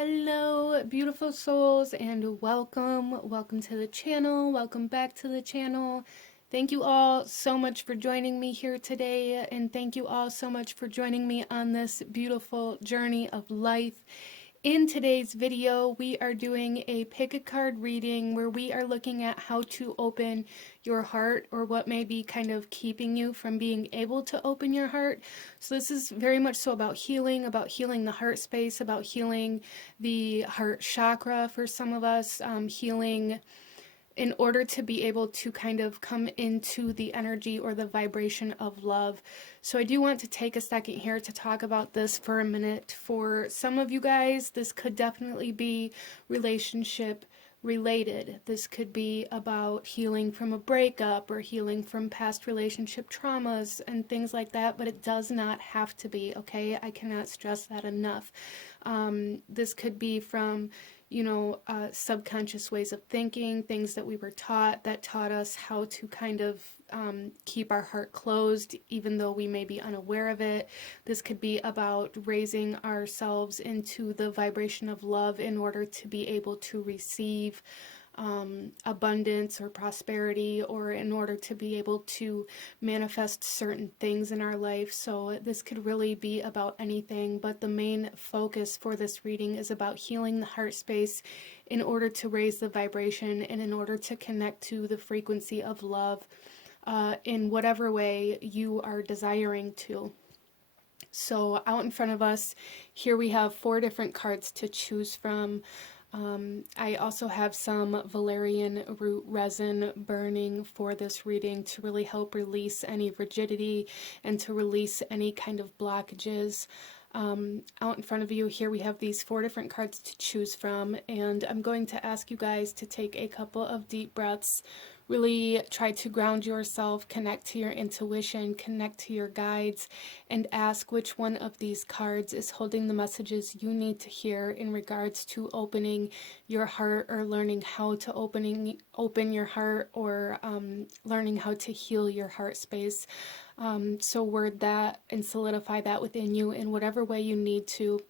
Hello, beautiful souls, and welcome to the channel. Welcome back to the channel. Thank you all so much for joining me here today, and thank you all so much for joining me on this beautiful journey of life. In today's video, we are doing a pick a card reading where we are looking at how to open your heart, or what may be kind of keeping you from being able to open your heart. So this is very much so about healing the heart space, about healing the heart chakra for some of us, healing in order to be able to kind of come into the energy or the vibration of love. So I do want to take a second here to talk about this for a minute. For some of you guys, this could definitely be relationship related. This could be about healing from a breakup or healing from past relationship traumas and things like that, but it does not have to be, okay? I cannot stress that enough. This could be from subconscious ways of thinking, things that we were taught that taught us how to kind of keep our heart closed, even though we may be unaware of it. This could be about raising ourselves into the vibration of love in order to be able to receive abundance or prosperity, or in order to be able to manifest certain things in our life. So this could really be about anything, but the main focus for this reading is about healing the heart space in order to raise the vibration and in order to connect to the frequency of love in whatever way you are desiring to. So out in front of us here we have 4 different cards to choose from. I also have some valerian root resin burning for this reading to really help release any rigidity and to release any kind of blockages. Out in front of you here we have these 4 different cards to choose from, and I'm going to ask you guys to take a couple of deep breaths. Really try to ground yourself, connect to your intuition, connect to your guides, and ask which one of these cards is holding the messages you need to hear in regards to opening your heart, or learning how to open your heart, or learning how to heal your heart space. So word that and solidify that within you in whatever way you need to.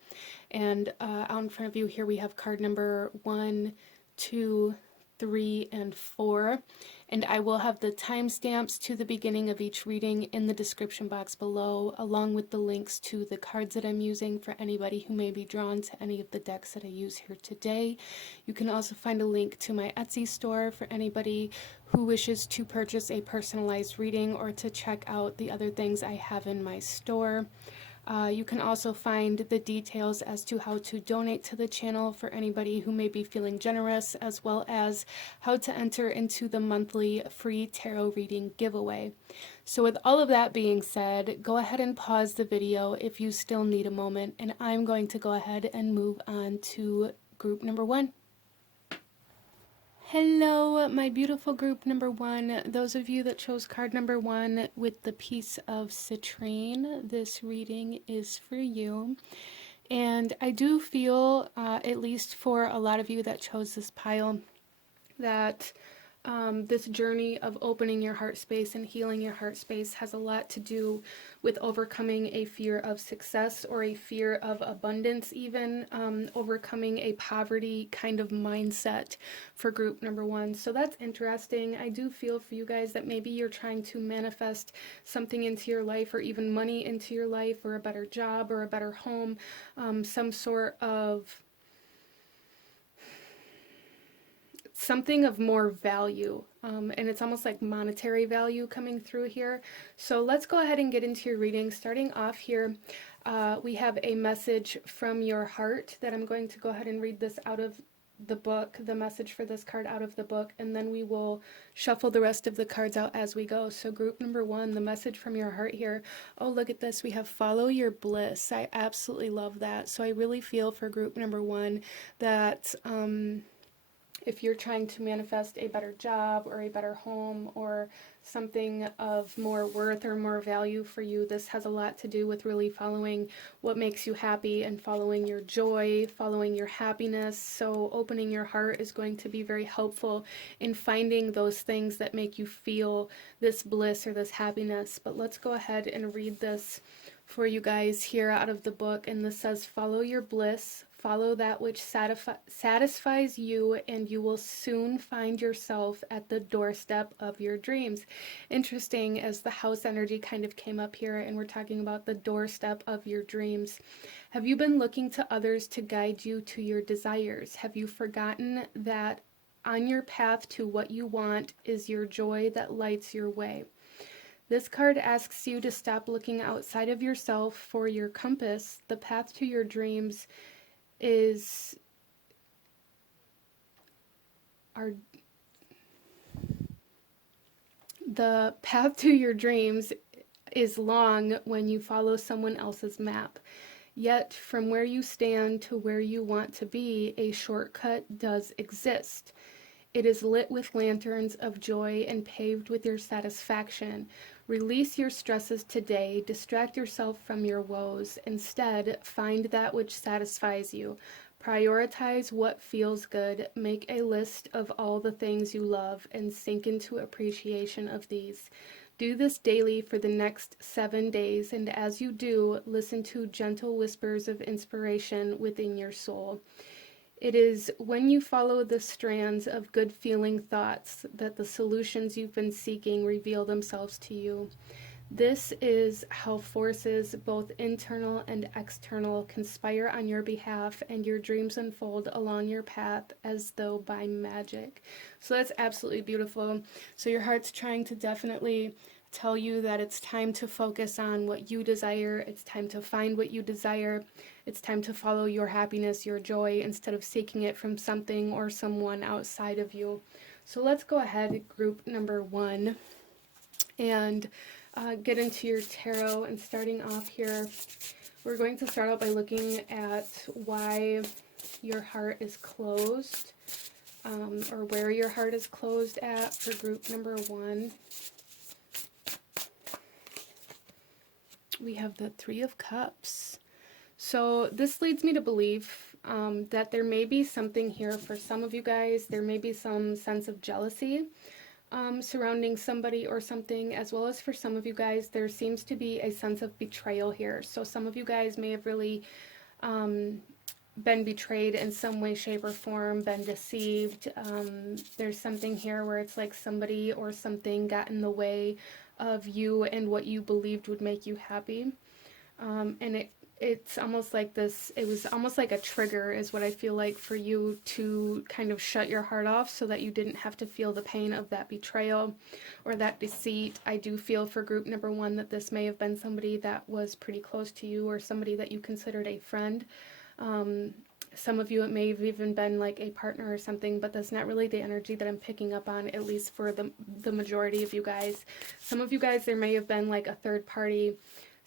And out in front of you here we have card number 1, 2, 3, and 4, and I will have the timestamps to the beginning of each reading in the description box below, along with the links to the cards that I'm using for anybody who may be drawn to any of the decks that I use here today. You can also find a link to my Etsy store for anybody who wishes to purchase a personalized reading or to check out the other things I have in my store. You can also find the details as to how to donate to the channel for anybody who may be feeling generous, as well as how to enter into the monthly free tarot reading giveaway. So with all of that being said, go ahead and pause the video if you still need a moment, and I'm going to go ahead and move on to group number 1. Hello, my beautiful group number 1. Those of you that chose card number 1 with the piece of citrine, this reading is for you. And I do feel, at least for a lot of you that chose this pile, that this journey of opening your heart space and healing your heart space has a lot to do with overcoming a fear of success, or a fear of abundance even, overcoming a poverty kind of mindset for group number 1. So that's interesting. I do feel for you guys that maybe you're trying to manifest something into your life, or even money into your life, or a better job, or a better home, some sort of something of more value, and it's almost like monetary value coming through here. So let's go ahead and get into your reading. Starting off here, we have a message from your heart that I'm going to go ahead and read this out of the book, the message for this card out of the book, and then we will shuffle the rest of the cards out as we go. So group number 1, the message from your heart here. Oh, look at this. We have follow your bliss. I absolutely love that. So I really feel for group number 1 that if you're trying to manifest a better job, or a better home, or something of more worth or more value for you, this has a lot to do with really following what makes you happy and following your joy, following your happiness. So opening your heart is going to be very helpful in finding those things that make you feel this bliss or this happiness. But let's go ahead and read this for you guys here out of the book, and this says, follow your bliss, follow that which satisfies you, and you will soon find yourself at the doorstep of your dreams. Interesting, as the house energy kind of came up here, and we're talking about the doorstep of your dreams. Have you been looking to others to guide you to your desires? Have you forgotten that on your path to what you want is your joy that lights your way? This card asks you to stop looking outside of yourself for your compass. The path to your dreams is the path to your dreams is long when you follow someone else's map. Yet from where you stand to where you want to be, a shortcut does exist. It is lit with lanterns of joy and paved with your satisfaction. Release your stresses today. Distract yourself from your woes. Instead, find that which satisfies you. Prioritize what feels good. Make a list of all the things you love and sink into appreciation of these. Do this daily for the next 7 days, and as you do, listen to gentle whispers of inspiration within your soul. It is when you follow the strands of good-feeling thoughts that the solutions you've been seeking reveal themselves to you. This is how forces, both internal and external, conspire on your behalf, and your dreams unfold along your path as though by magic. So that's absolutely beautiful. So your heart's trying to definitely tell you that it's time to focus on what you desire. It's time to find what you desire. It's time to follow your happiness, your joy, instead of seeking it from something or someone outside of you. So let's go ahead, group number 1, and get into your tarot. And starting off here, we're going to start out by looking at why your heart is closed, or where your heart is closed at for group number 1. We have the Three of Cups. So this leads me to believe that there may be something here for some of you guys. There may be some sense of jealousy surrounding somebody or something, as well as for some of you guys, there seems to be a sense of betrayal here. So some of you guys may have really been betrayed in some way, shape, or form, been deceived. There's something here where it's like somebody or something got in the way of you and what you believed would make you happy. And it's almost like this, it was almost like a trigger is what I feel like for you to kind of shut your heart off so that you didn't have to feel the pain of that betrayal or that deceit. I do feel for group number 1 that this may have been somebody that was pretty close to you or somebody that you considered a friend. Some of you, it may have even been like a partner or something, but that's not really the energy that I'm picking up on, at least for the majority of you guys. Some of you guys, there may have been like a third party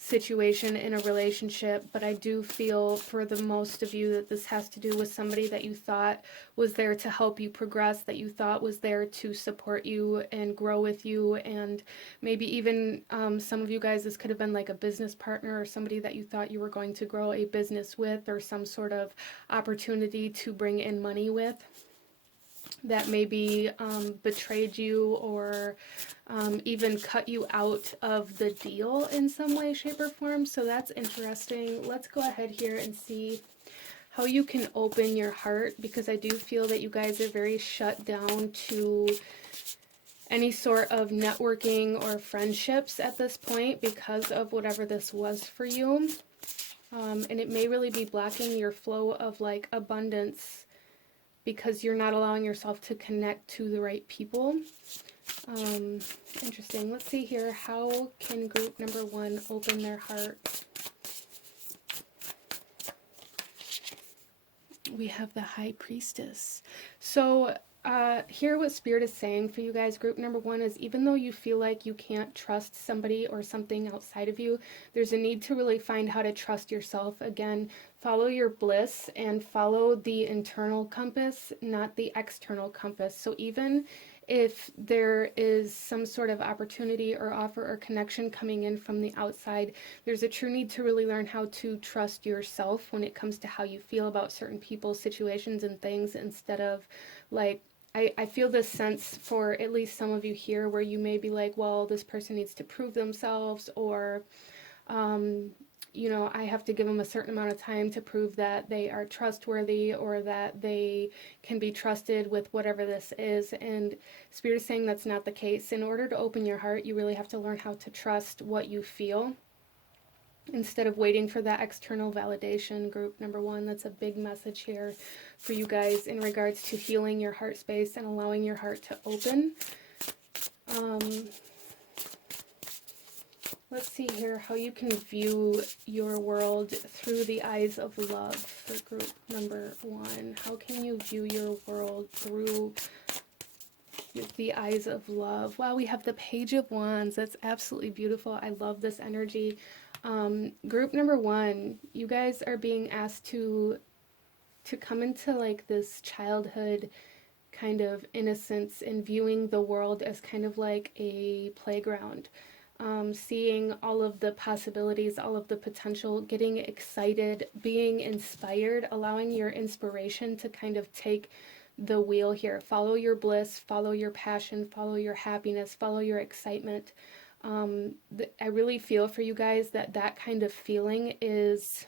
situation in a relationship, but I do feel for the most of you that this has to do with somebody that you thought was there to help you progress, that you thought was there to support you and grow with you, and maybe even some of you guys, this could have been like a business partner or somebody that you thought you were going to grow a business with, or some sort of opportunity to bring in money with, that maybe betrayed you or even cut you out of the deal in some way, shape, or form. So that's interesting. Let's go ahead here and see how you can open your heart, because I do feel that you guys are very shut down to any sort of networking or friendships at this point because of whatever this was for you. And it may really be blocking your flow of like abundance because you're not allowing yourself to connect to the right people. Interesting. Let's see here. How can group number 1 open their heart? We have the High Priestess. So here what Spirit is saying for you guys, group number 1, is even though you feel like you can't trust somebody or something outside of you, there's a need to really find how to trust yourself. Again, follow your bliss and follow the internal compass, not the external compass. So even if there is some sort of opportunity or offer or connection coming in from the outside, there's a true need to really learn how to trust yourself when it comes to how you feel about certain people, situations, and things, instead of like, I feel this sense for at least some of you here where you may be like, well, this person needs to prove themselves, or you know, I have to give them a certain amount of time to prove that they are trustworthy or that they can be trusted with whatever this is. And Spirit is saying that's not the case. In order to open your heart, you really have to learn how to trust what you feel instead of waiting for that external validation. Group number one, that's a big message here for you guys in regards to healing your heart space and allowing your heart to open. Let's see here how you can view your world through the eyes of love for group number one. How can you view your world through the eyes of love? Wow, we have the Page of Wands. That's absolutely beautiful. I love this energy. Group number one, you guys are being asked to come into like this childhood kind of innocence and viewing the world as kind of like a playground. Seeing all of the possibilities, all of the potential, getting excited, being inspired, allowing your inspiration to kind of take the wheel here. Follow your bliss, follow your passion, follow your happiness, follow your excitement. I really feel for you guys that that kind of feeling is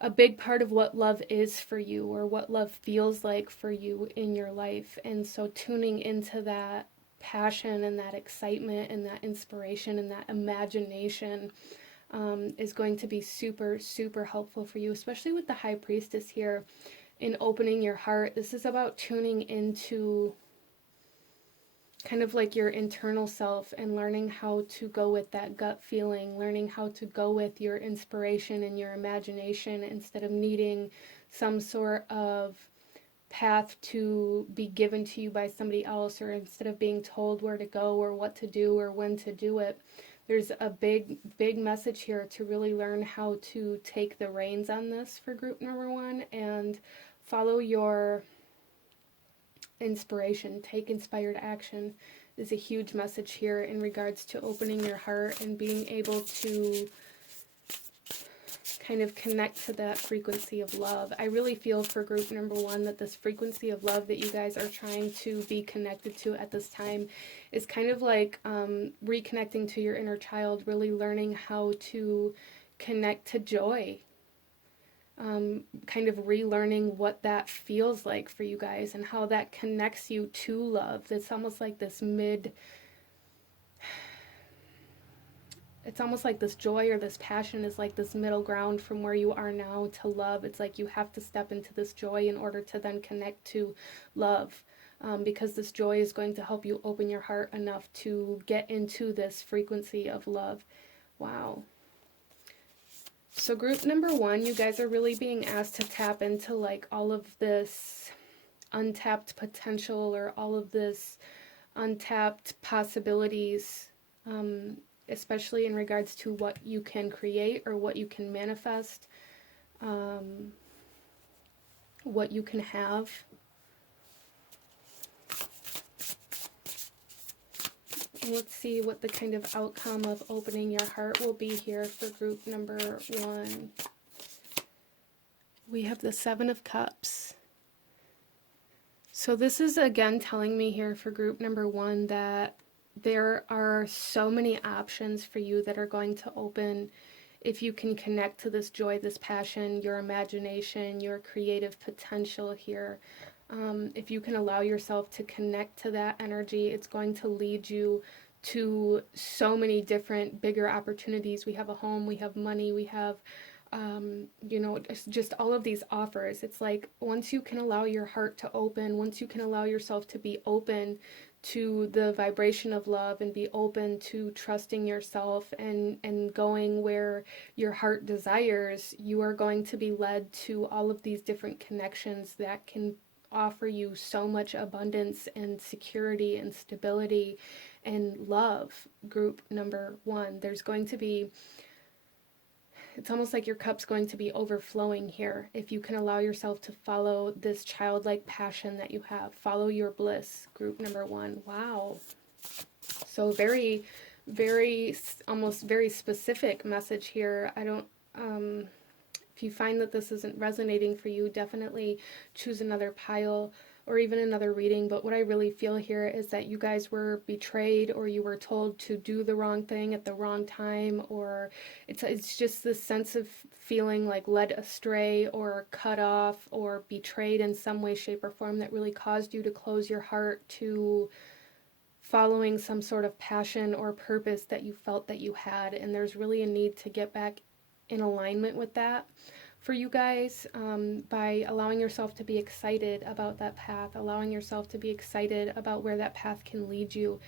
a big part of what love is for you, or what love feels like for you in your life. And so tuning into that passion and that excitement and that inspiration and that imagination is going to be super, super helpful for you, especially with the High Priestess here in opening your heart. This is about tuning into kind of like your internal self and learning how to go with that gut feeling, learning how to go with your inspiration and your imagination instead of needing some sort of path to be given to you by somebody else, or instead of being told where to go or what to do or when to do it. There's a big message here to really learn how to take the reins on this for group number one and follow your inspiration. Take inspired action is a huge message here in regards to opening your heart and being able to kind of connect to that frequency of love. I really feel for group number one that this frequency of love that you guys are trying to be connected to at this time is kind of like reconnecting to your inner child, really learning how to connect to joy, kind of relearning what that feels like for you guys and how that connects you to love. It's almost like this it's almost like this joy or this passion is like this middle ground from where you are now to love. It's like you have to step into this joy in order to then connect to love, because this joy is going to help you open your heart enough to get into this frequency of love. Wow. So group number one, you guys are really being asked to tap into like all of this untapped potential or all of this untapped possibilities, especially in regards to what you can create or what you can manifest, what you can have. Let's see what the kind of outcome of opening your heart will be here for group number one. We have the Seven of Cups. So this is again telling me here for group number one that there are so many options for you that are going to open if you can connect to this joy, this passion, your imagination, your creative potential here. If you can allow yourself to connect to that energy, it's going to lead you to so many different bigger opportunities. We have a home, we have money, we have you know, just all of these offers. It's like once you can allow your heart to open, once you can allow yourself to be open to the vibration of love and be open to trusting yourself and going where your heart desires, you are going to be led to all of these different connections that can offer you so much abundance and security and stability and love. Group number one, there's going to be, it's almost like your cup's going to be overflowing here if you can allow yourself to follow this childlike passion that you have. Follow your bliss, group number one. Wow. So very, very, almost very specific message here. I don't, if you find that this isn't resonating for you, definitely choose another pile or even another reading, but what I really feel here is that you guys were betrayed, or you were told to do the wrong thing at the wrong time, or it's just this sense of feeling like led astray or cut off or betrayed in some way, shape, or form that really caused you to close your heart to following some sort of passion or purpose that you felt that you had. And there's really a need to get back in alignment with that for you guys, by allowing yourself to be excited about that path, allowing yourself to be excited about where that path can lead you,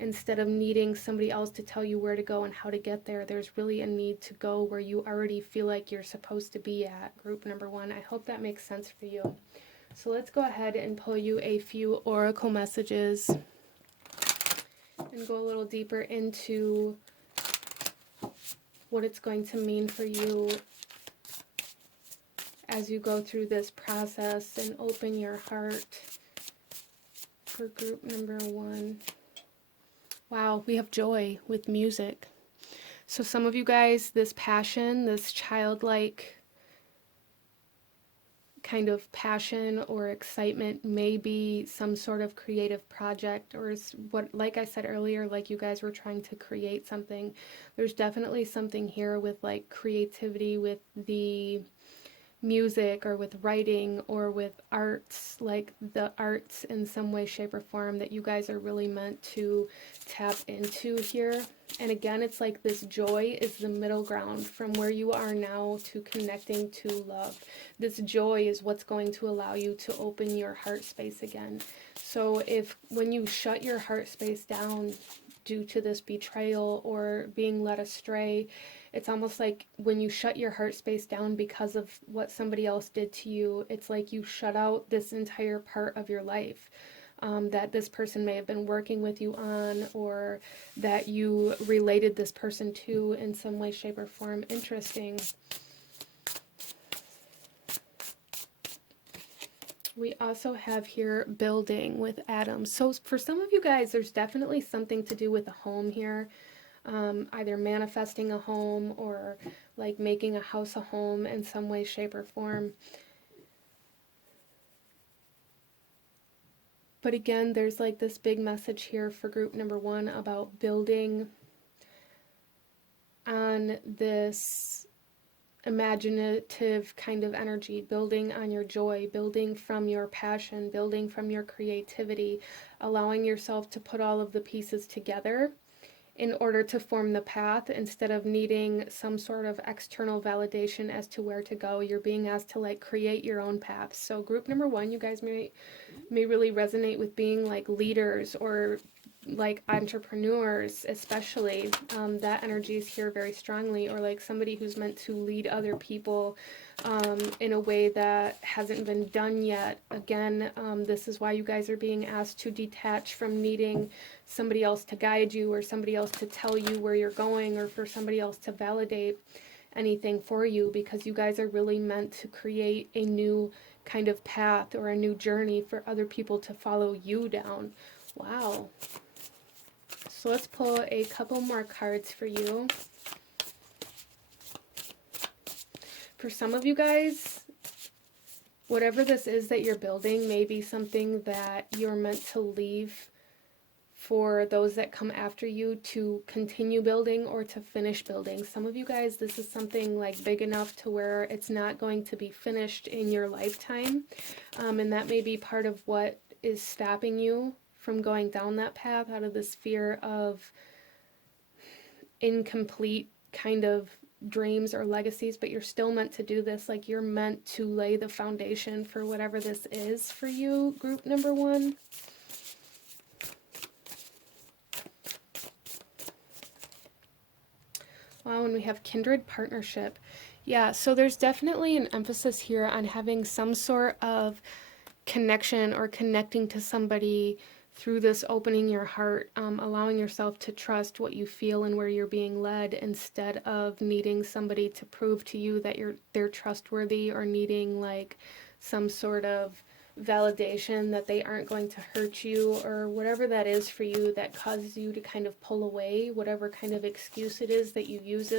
instead of needing somebody else to tell you where to go and how to get there. There's really a need to go where you already feel like you're supposed to be at, group number one. I hope that makes sense for you. So let's go ahead and pull you a few oracle messages and go a little deeper into what it's going to mean for you as you go through this process and open your heart for group number one. Wow, we have joy with music. So some of you guys, this passion, this childlike kind of passion or excitement may be some sort of creative project, or is what, like I said earlier, like you guys were trying to create something. There's definitely something here with like creativity, with the music, or with writing, or with arts, like the arts in some way, shape, or form that you guys are really meant to tap into here. And again, it's like this joy is the middle ground from where you are now to connecting to love. This joy is what's going to allow you to open your heart space again. So if when you shut your heart space down due to this betrayal or being led astray, it's almost like when you shut your heart space down because of what somebody else did to you, it's like you shut out this entire part of your life that this person may have been working with you on, or that you related this person to in some way, shape, or form. Interesting. We also have here building with Adam. So for some of you guys, there's definitely something to do with a home here. Either manifesting a home or like making a house a home in some way, shape, or form. But again, there's like this big message here for group number one about building on this imaginative kind of energy, building on your joy, building from your passion, building from your creativity, allowing yourself to put all of the pieces together in order to form the path, instead of needing some sort of external validation as to where to go. You're being asked to like create your own path. So group number one, you guys may really resonate with being like leaders or like entrepreneurs, especially. That energy is here very strongly, or like somebody who's meant to lead other people in a way that hasn't been done yet. Again, this is why you guys are being asked to detach from needing somebody else to guide you, or somebody else to tell you where you're going, or for somebody else to validate anything for you, because you guys are really meant to create a new kind of path or a new journey for other people to follow you down. Wow. So let's pull a couple more cards for you. For some of you guys, whatever this is that you're building may be something that you're meant to leave for those that come after you to continue building or to finish building. Some of you guys, this is something like big enough to where it's not going to be finished in your lifetime. And that may be part of what is stopping you from going down that path, out of this fear of incomplete kind of dreams or legacies. But you're still meant to do this. Like, you're meant to lay the foundation for whatever this is for you, group number one. Wow, and we have kindred partnership. Yeah, so there's definitely an emphasis here on having some sort of connection or connecting to somebody through this opening your heart, allowing yourself to trust what you feel and where you're being led, instead of needing somebody to prove to you that they're trustworthy, or needing like some sort of validation that they aren't going to hurt you, or whatever that is for you that causes you to kind of pull away, whatever kind of excuse it is that you use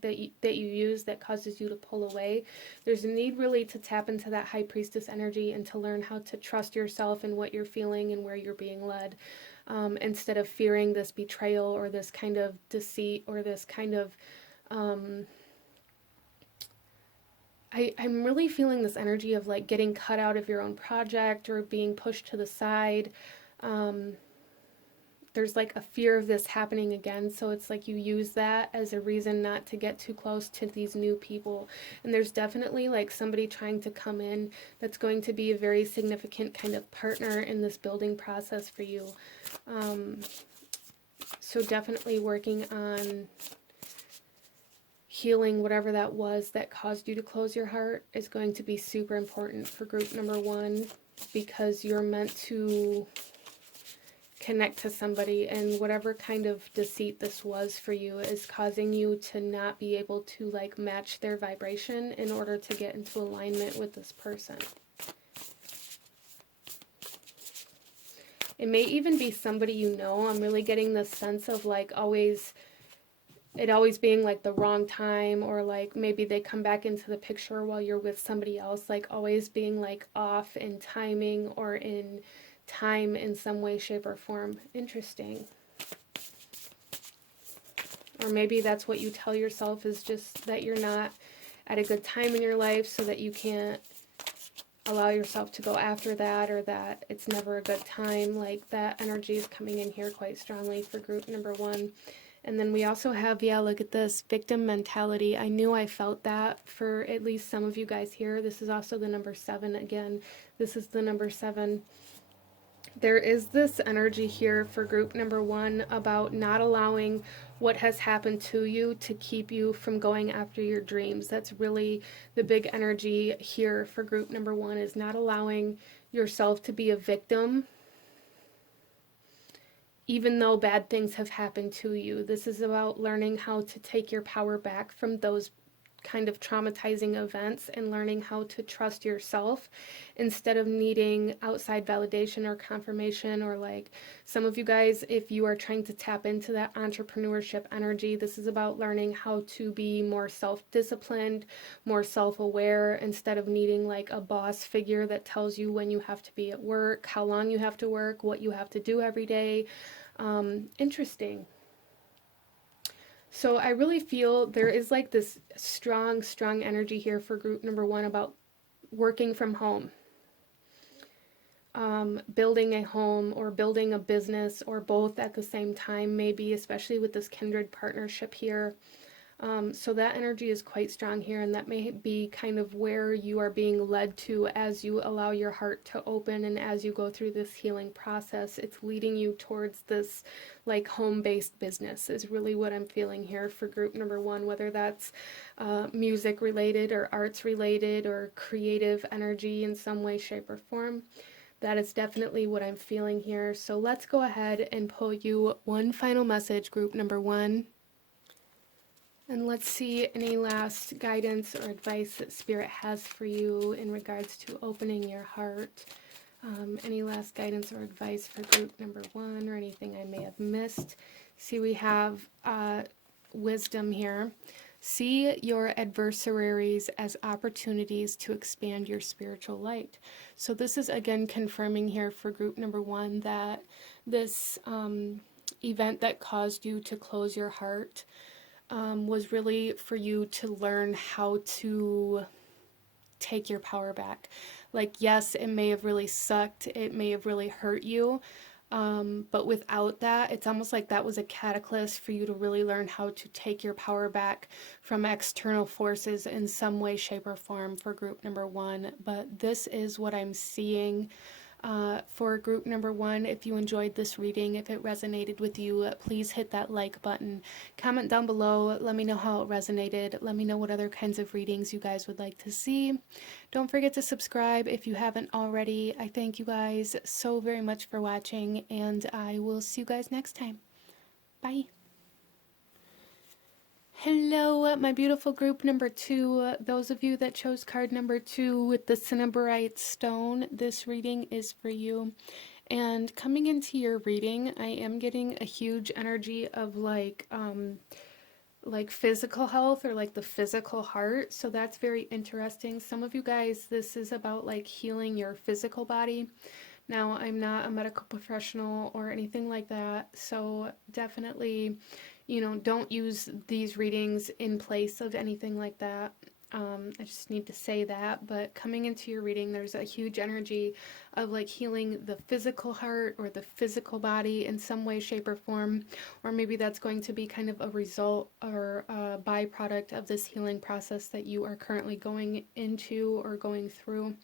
that you use that causes you to pull away. There's a need really to tap into that high priestess energy and to learn how to trust yourself and what you're feeling and where you're being led, instead of fearing this betrayal or this kind of deceit or this kind of I'm really feeling this energy of like getting cut out of your own project or being pushed to the side. There's like a fear of this happening again, so it's like you use that as a reason not to get too close to these new people. And there's definitely like somebody trying to come in that's going to be a very significant kind of partner in this building process for you. So definitely working on healing whatever that was that caused you to close your heart is going to be super important for group number 1, because you're meant to connect to somebody, and whatever kind of deceit this was for you is causing you to not be able to like match their vibration in order to get into alignment with this person. It may even be somebody you know. I'm really getting this sense of like always being like the wrong time, or like maybe they come back into the picture while you're with somebody else, like always being like off in timing or in time in some way, shape, or form. Interesting. Or maybe that's what you tell yourself, is just that you're not at a good time in your life, so that you can't allow yourself to go after that, or that it's never a good time. Like that energy is coming in here quite strongly for group number 1. And then we also have, yeah, look at this, victim mentality. I knew I felt that for at least some of you guys here. This is also the number 7 again. This is the number 7. There is this energy here for group number 1 about not allowing what has happened to you to keep you from going after your dreams. That's really the big energy here for group number 1, is not allowing yourself to be a victim even though bad things have happened to you. This is about learning how to take your power back from those kind of traumatizing events and learning how to trust yourself instead of needing outside validation or confirmation. Or like some of you guys, if you are trying to tap into that entrepreneurship energy, this is about learning how to be more self-disciplined, more self-aware, instead of needing like a boss figure that tells you when you have to be at work, how long you have to work, what you have to do every day. Interesting. So I really feel there is like this strong energy here for group number 1 about working from home, building a home or building a business, or both at the same time, maybe, especially with this kindred partnership here. So that energy is quite strong here, and that may be kind of where you are being led to as you allow your heart to open, and as you go through this healing process, it's leading you towards this like home-based business is really what I'm feeling here for group number 1, whether that's music related or arts related or creative energy in some way, shape, or form. That is definitely what I'm feeling here. So let's go ahead and pull you one final message, group number 1. And let's see any last guidance or advice that Spirit has for you in regards to opening your heart. Any last guidance or advice for group number 1, or anything I may have missed. See, we have wisdom here. See your adversaries as opportunities to expand your spiritual light. So this is again confirming here for group number 1 that this event that caused you to close your heart was really for you to learn how to take your power back. Like, yes, it may have really sucked, it may have really hurt you, but without that, it's almost like that was a catalyst for you to really learn how to take your power back from external forces in some way, shape, or form for group number 1. But this is what I'm seeing for group number 1. If you enjoyed this reading, if it resonated with you, please hit that like button. Comment down below. Let me know how it resonated. Let me know what other kinds of readings you guys would like to see. Don't forget to subscribe if you haven't already. I thank you guys so very much for watching, and I will see you guys next time. Bye. Hello, my beautiful group number 2. Those of you that chose card number 2 with the Cinnabarite stone, this reading is for you. And coming into your reading, I am getting a huge energy of like like physical health or like the physical heart. So that's very interesting. Some of you guys, this is about like healing your physical body. Now, I'm not a medical professional or anything like that, so definitely, don't use these readings in place of anything like that. I just need to say that, but coming into your reading, there's a huge energy of like healing the physical heart or the physical body in some way, shape, or form, or maybe that's going to be kind of a result or a byproduct of this healing process that you are currently going into or going through.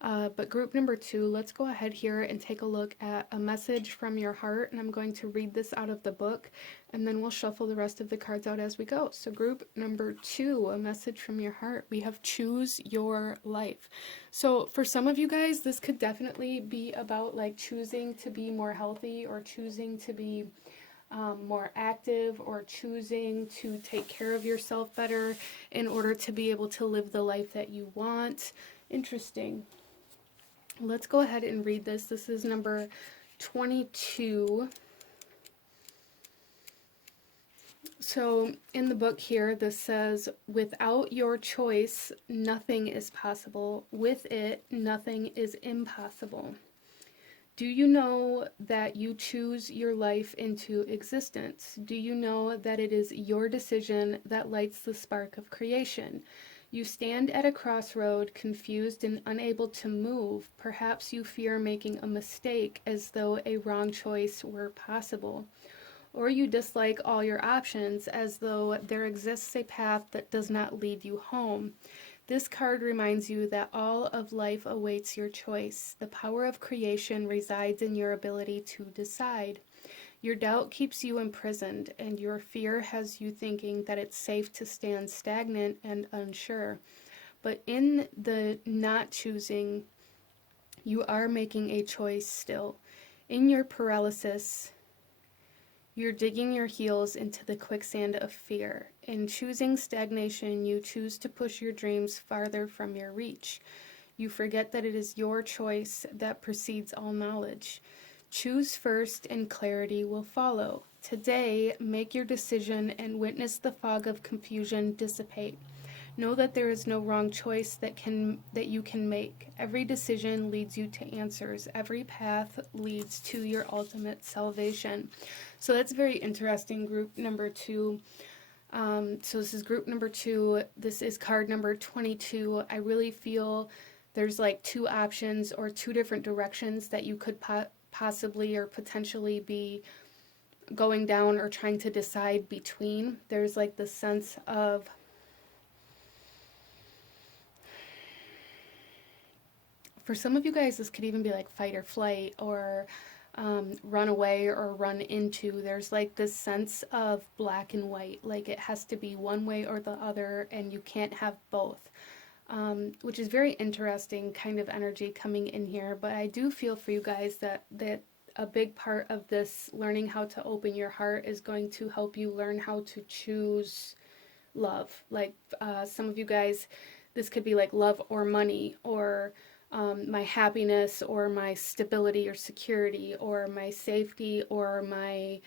But group number 2, let's go ahead here and take a look at a message from your heart, and I'm going to read this out of the book, and then we'll shuffle the rest of the cards out as we go. So group number 2, a message from your heart. We have choose your life. So for some of you guys, this could definitely be about like choosing to be more healthy or choosing to be more active or choosing to take care of yourself better in order to be able to live the life that you want. Interesting. Let's go ahead and read this. This is number 22. So in the book here, this says, without your choice, nothing is possible. With it, nothing is impossible. Do you know that you choose your life into existence? Do you know that it is your decision that lights the spark of creation? You stand at a crossroad, confused and unable to move. Perhaps you fear making a mistake as though a wrong choice were possible. Or you dislike all your options as though there exists a path that does not lead you home. This card reminds you that all of life awaits your choice. The power of creation resides in your ability to decide. Your doubt keeps you imprisoned, and your fear has you thinking that it's safe to stand stagnant and unsure. But in the not choosing, you are making a choice still. In your paralysis, you're digging your heels into the quicksand of fear. In choosing stagnation, you choose to push your dreams farther from your reach. You forget that it is your choice that precedes all knowledge. Choose first and clarity will follow. Today, make your decision and witness the fog of confusion dissipate. Know that there is no wrong choice that you can make. Every decision leads you to answers. Every path leads to your ultimate salvation. So that's very interesting, group number 2. So this is group number 2. This is card number 22. I really feel there's like 2 options or 2 different directions that you could possibly or potentially be going down or trying to decide between. There's like the sense of for some of you guys, this could even be like fight or flight or run away or run into. There's like this sense of black and white, like it has to be one way or the other and you can't have both, which is very interesting kind of energy coming in here. But I do feel for you guys that a big part of this learning how to open your heart is going to help you learn how to choose love. Like some of you guys, this could be like love or money or my happiness or my stability or security or my safety or my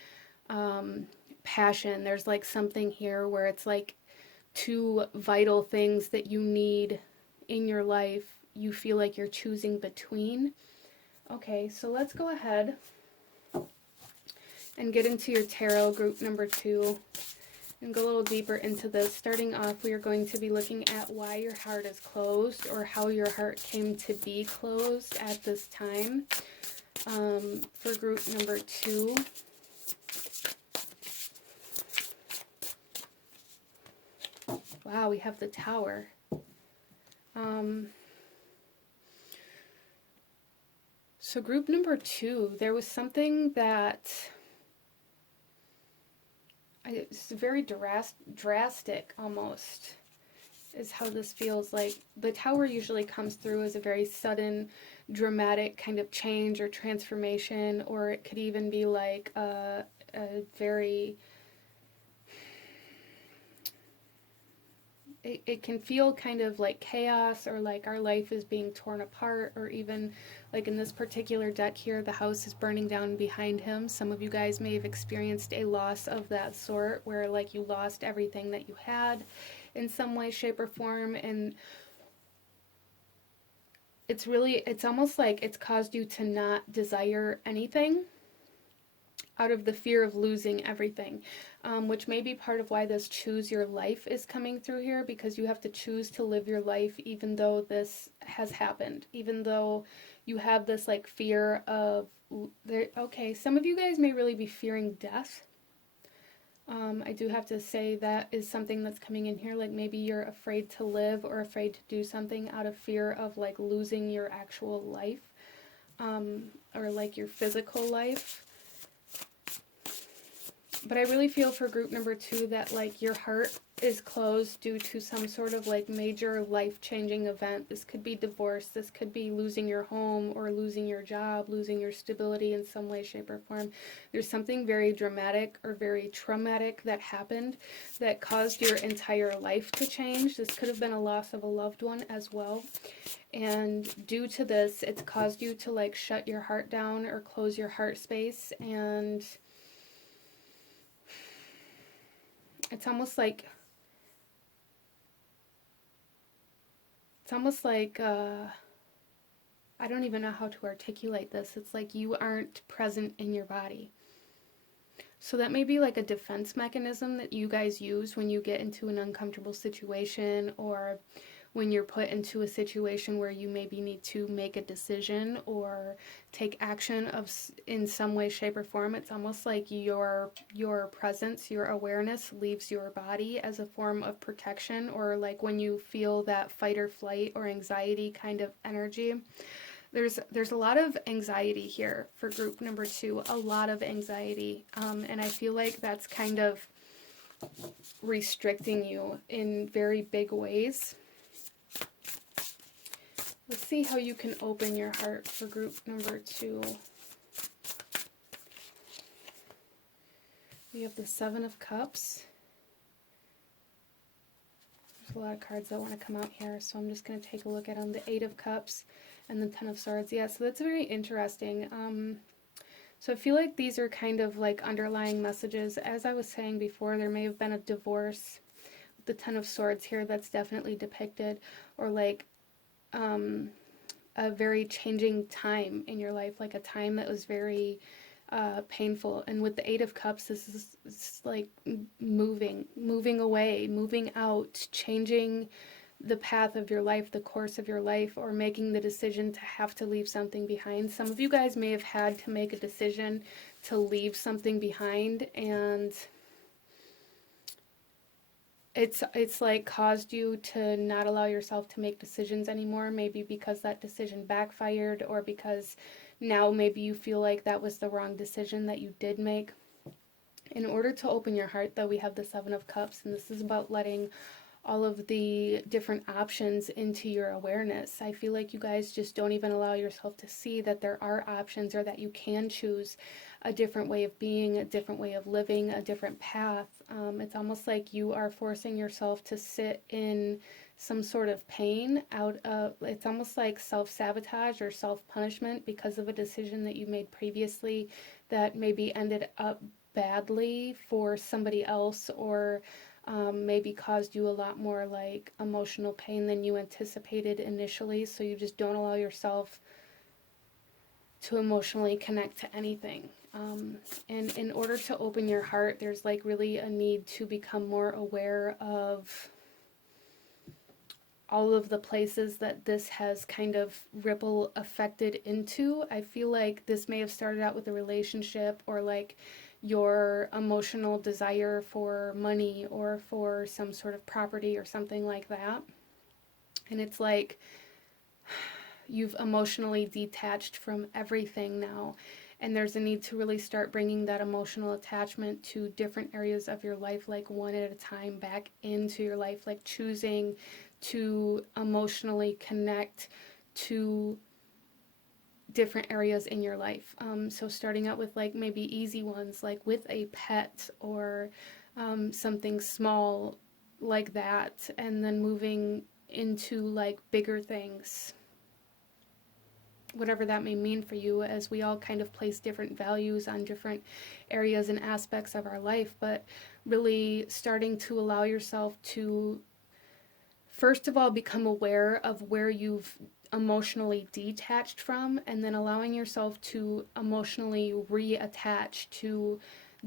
passion. There's like something here where it's like 2 vital things that you need in your life. You feel like you're choosing between. Okay, so let's go ahead and get into your tarot, group number 2. And go a little deeper into this. Starting off, we are going to be looking at why your heart is closed or how your heart came to be closed at this time. For group number 2. Wow, we have the Tower. So group number 2, there was something that it's very drastic almost is how this feels. Like the Tower usually comes through as a very sudden, dramatic kind of change or transformation, or it could even be like a very it can feel kind of like chaos, or like our life is being torn apart, or even like in this particular deck here, the house is burning down behind him. Some of you guys may have experienced a loss of that sort, where like you lost everything that you had in some way, shape, or form. And it's almost like it's caused you to not desire anything out of the fear of losing everything, which may be part of why this choose your life is coming through here, because you have to choose to live your life even though this has happened, even though you have this like fear of, okay, some of you guys may really be fearing death. I do have to say that is something that's coming in here, like maybe you're afraid to live or afraid to do something out of fear of like losing your actual life, or like your physical life. But I really feel for group number 2 that like your heart is closed due to some sort of like major life-changing event. This could be divorce, this could be losing your home or losing your job, losing your stability in some way, shape, or form. There's something very dramatic or very traumatic that happened that caused your entire life to change. This could have been a loss of a loved one as well. And due to this, it's caused you to like shut your heart down or close your heart space. And it's almost like I don't even know how to articulate this. It's like you aren't present in your body. So that may be like a defense mechanism that you guys use when you get into an uncomfortable situation, or when you're put into a situation where you maybe need to make a decision or take action in some way, shape, or form. It's almost like your presence, your awareness leaves your body as a form of protection, or like when you feel that fight or flight or anxiety kind of energy. There's a lot of anxiety here for group number 2, a lot of anxiety, and I feel like that's kind of restricting you in very big ways. Let's see how you can open your heart for group number 2. We have the 7 of Cups. There's a lot of cards that want to come out here, so I'm just going to take a look at them. The 8 of Cups and the 10 of Swords. Yeah, so that's very interesting. So I feel like these are kind of like underlying messages. As I was saying before, there may have been a divorce. The 10 of Swords here, that's definitely depicted, or like a very changing time in your life, like a time that was very painful. And with the 8 of Cups, this is like moving away, moving out, changing the path of your life, the course of your life, or making the decision to have to leave something behind. Some of you guys may have had to make a decision to leave something behind, and it's like caused you to not allow yourself to make decisions anymore, maybe because that decision backfired, or because now maybe you feel like that was the wrong decision that you did make. In order to open your heart, though, we have the 7 of Cups, and this is about letting all of the different options into your awareness. I feel like you guys just don't even allow yourself to see that there are options, or that you can choose a different way of being, a different way of living, a different path. It's almost like you are forcing yourself to sit in some sort of pain it's almost like self-sabotage or self-punishment because of a decision that you made previously that maybe ended up badly for somebody else, or maybe caused you a lot more like emotional pain than you anticipated initially. So you just don't allow yourself to emotionally connect to anything. And in order to open your heart, there's like really a need to become more aware of all of the places that this has kind of ripple affected into. I feel like this may have started out with a relationship, or like your emotional desire for money or for some sort of property or something like that. And it's like you've emotionally detached from everything now. And there's a need to really start bringing that emotional attachment to different areas of your life, like one at a time, back into your life, like choosing to emotionally connect to different areas in your life. So starting out with like maybe easy ones, like with a pet, or something small, like that, and then moving into like bigger things, whatever that may mean for you, as we all kind of place different values on different areas and aspects of our life. But really starting to allow yourself to, first of all, become aware of where you've emotionally detached from, and then allowing yourself to emotionally reattach to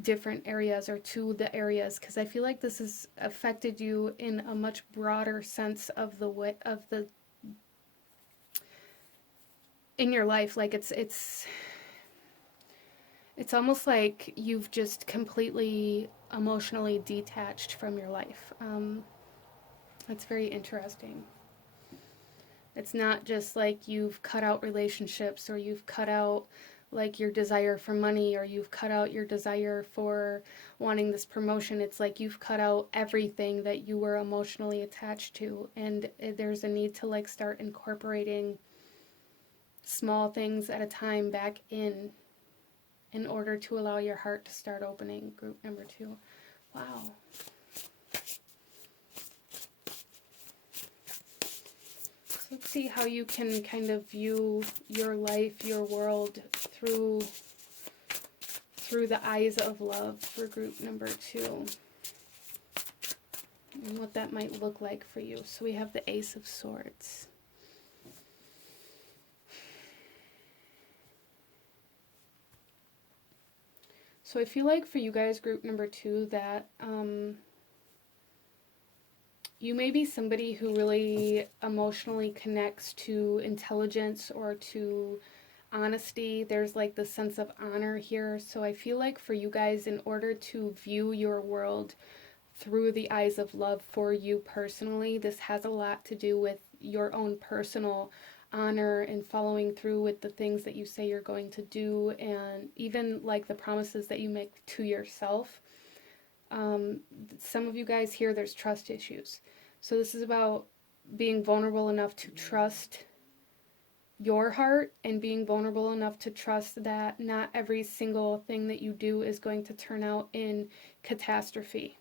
different areas, or to the areas, because I feel like this has affected you in a much broader sense of the way of the in your life. Like it's almost like you've just completely emotionally detached from your life. That's very interesting. It's not just like you've cut out relationships, or you've cut out like your desire for money, or you've cut out your desire for wanting this promotion. It's like you've cut out everything that you were emotionally attached to, and there's a need to like start incorporating small things at a time back in order to allow your heart to start opening. Group number 2. Wow. So let's see how you can kind of view your life, your world through the eyes of love for group number 2. And what that might look like for you. So we have the Ace of Swords. So I feel like for you guys, group number 2, that you may be somebody who really emotionally connects to intelligence or to honesty. There's like the sense of honor here. So I feel like for you guys, in order to view your world through the eyes of love for you personally, this has a lot to do with your own personal honor and following through with the things that you say you're going to do, and even like the promises that you make to yourself. Some of you guys here, there's trust issues. So this is about being vulnerable enough to trust your heart, and being vulnerable enough to trust that not every single thing that you do is going to turn out in catastrophe.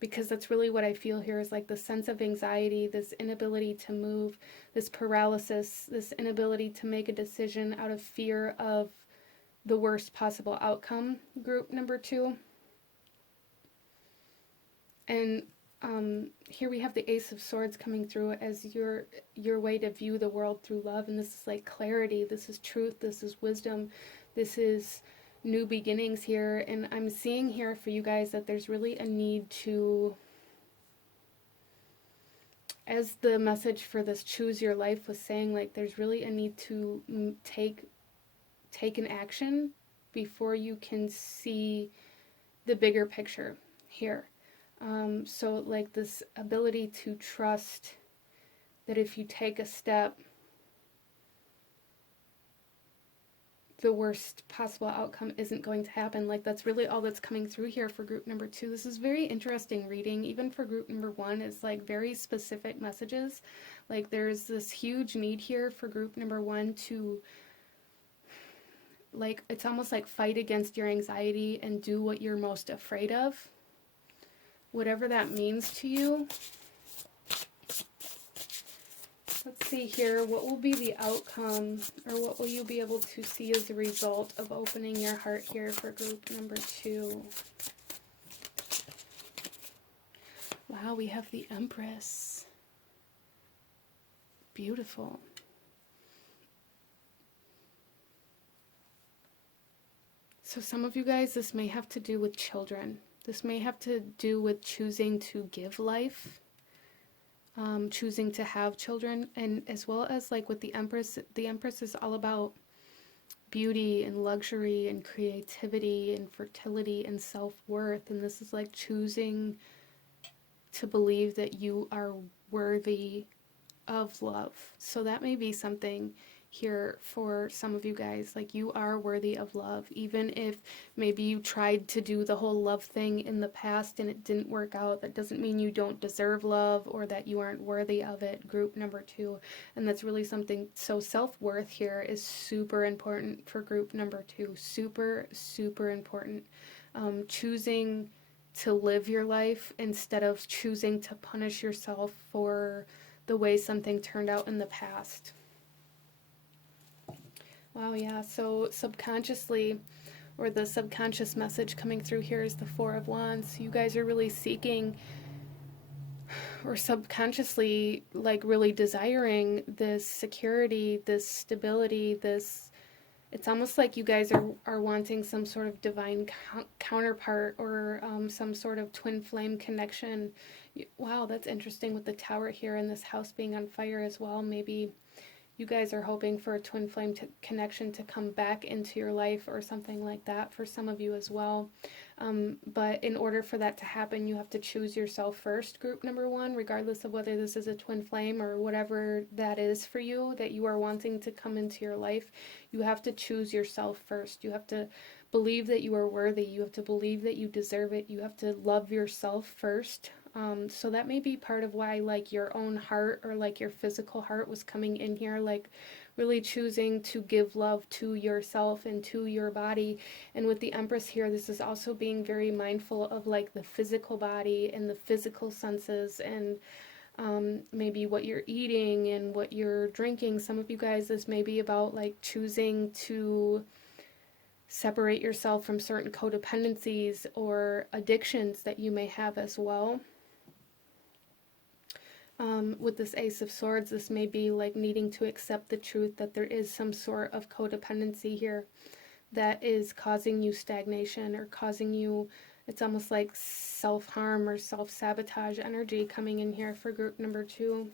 Because that's really what I feel here, is like the sense of anxiety, this inability to move, this paralysis, this inability to make a decision out of fear of the worst possible outcome, group number 2. And here we have the Ace of Swords coming through as your way to view the world through love. And this is like clarity, this is truth, this is wisdom, this is new beginnings here. And I'm seeing here for you guys that there's really a need to, as the message for this choose your life was saying, like there's really a need to take an action before you can see the bigger picture here. So like this ability to trust that if you take a step, the worst possible outcome isn't going to happen. Like that's really all that's coming through here for group number 2. This is very interesting reading. Even for group number 1, it's like very specific messages. Like there's this huge need here for group number 1 to, like, it's almost like fight against your anxiety and do what you're most afraid of. Whatever that means to you. Let's see here, what will be the outcome, or what will you be able to see as a result of opening your heart here for group number 2? Wow, we have the Empress. Beautiful. So some of you guys, this may have to do with children. This may have to do with choosing to give life, choosing to have children, and as well as like with the Empress is all about beauty and luxury and creativity and fertility and self-worth, and this is like choosing to believe that you are worthy of love. So that may be something here for some of you guys, like you are worthy of love, even if maybe you tried to do the whole love thing in the past and it didn't work out. That doesn't mean you don't deserve love or that you aren't worthy of it, group number 2. And that's really something. So self-worth here is super important for group number 2. Super, super important. Choosing to live your life instead of choosing to punish yourself for the way something turned out in the past. Wow, yeah, so subconsciously, or the subconscious message coming through here is the Four of Wands. You guys are really seeking, or subconsciously, like really desiring this security, this stability, this, it's almost like you guys are wanting some sort of divine counterpart, or some sort of twin flame connection. Wow, that's interesting with the Tower here and this house being on fire as well. Maybe you guys are hoping for a twin flame connection to come back into your life or something like that for some of you as well. But in order for that to happen, you have to choose yourself first, group number one, regardless of whether this is a twin flame or whatever that is for you that you are wanting to come into your life. You have to choose yourself first. You have to believe that you are worthy. You have to believe that you deserve it. You have to love yourself first. So that may be part of why, like, your own heart, or like your physical heart, was coming in here, like really choosing to give love to yourself and to your body. And with the Empress here, this is also being very mindful of like the physical body and the physical senses, and maybe what you're eating and what you're drinking. Some of you guys, this may be about like choosing to separate yourself from certain codependencies or addictions that you may have as well. With this Ace of Swords, this may be like needing to accept the truth that there is some sort of codependency here that is causing you stagnation, or causing you, it's almost like self-harm or self-sabotage energy coming in here for group number two.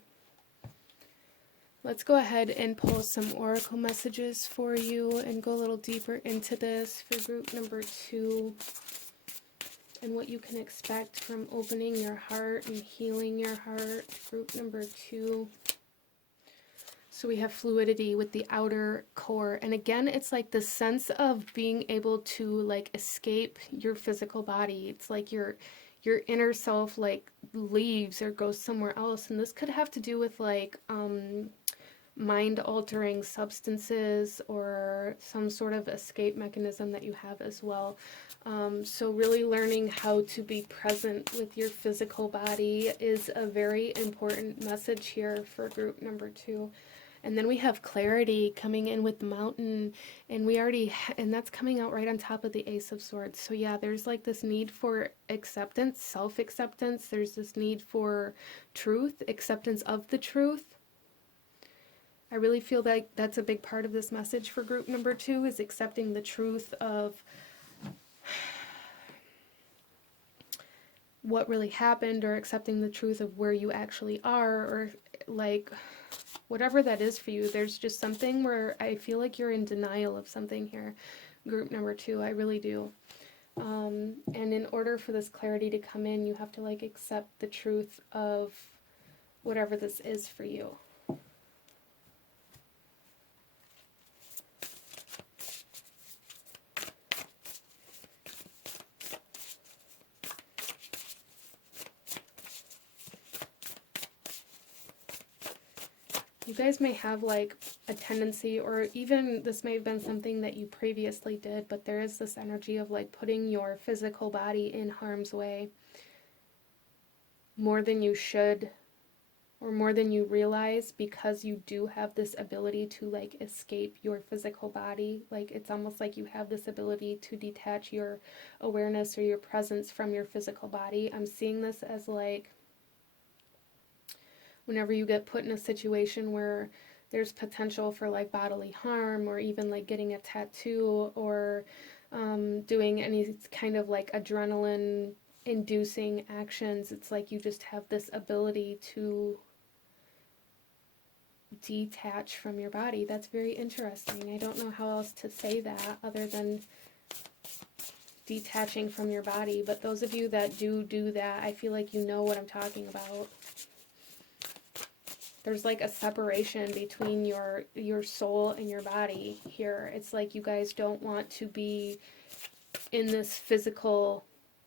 Let's go ahead and pull some oracle messages for you and go a little deeper into this for group number two, and what you can expect from opening your heart and healing your heart, group number two. So we have fluidity with the outer core. And again, it's like the sense of being able to like escape your physical body. It's like your inner self like leaves or goes somewhere else. And this could have to do with like mind-altering substances or some sort of escape mechanism that you have as well. So really learning how to be present with your physical body is a very important message here for group number two. And then we have clarity coming in with the Mountain, and we already, and that's coming out right on top of the Ace of Swords. So yeah, there's like this need for acceptance, self-acceptance. There's this need for truth, acceptance of the truth. I really feel like that's a big part of this message for group number two, is accepting the truth of what really happened, or accepting the truth of where you actually are, or like whatever that is for you. There's just something where I feel like you're in denial of something here, group number two. I really do. And in order for this clarity to come in, you have to like accept the truth of whatever this is for you. You guys may have like a tendency, or even this may have been something that you previously did, but there is this energy of like putting your physical body in harm's way more than you should, or more than you realize, because you do have this ability to like escape your physical body. Like it's almost like you have this ability to detach your awareness or your presence from your physical body. I'm seeing this as like whenever you get put in a situation where there's potential for like bodily harm, or even like getting a tattoo, or doing any kind of like adrenaline inducing actions, it's like you just have this ability to detach from your body. That's very interesting. I don't know how else to say that other than detaching from your body, but those of you that do that, I feel like you know what I'm talking about. There's like a separation between your soul and your body here. It's like you guys don't want to be in this physical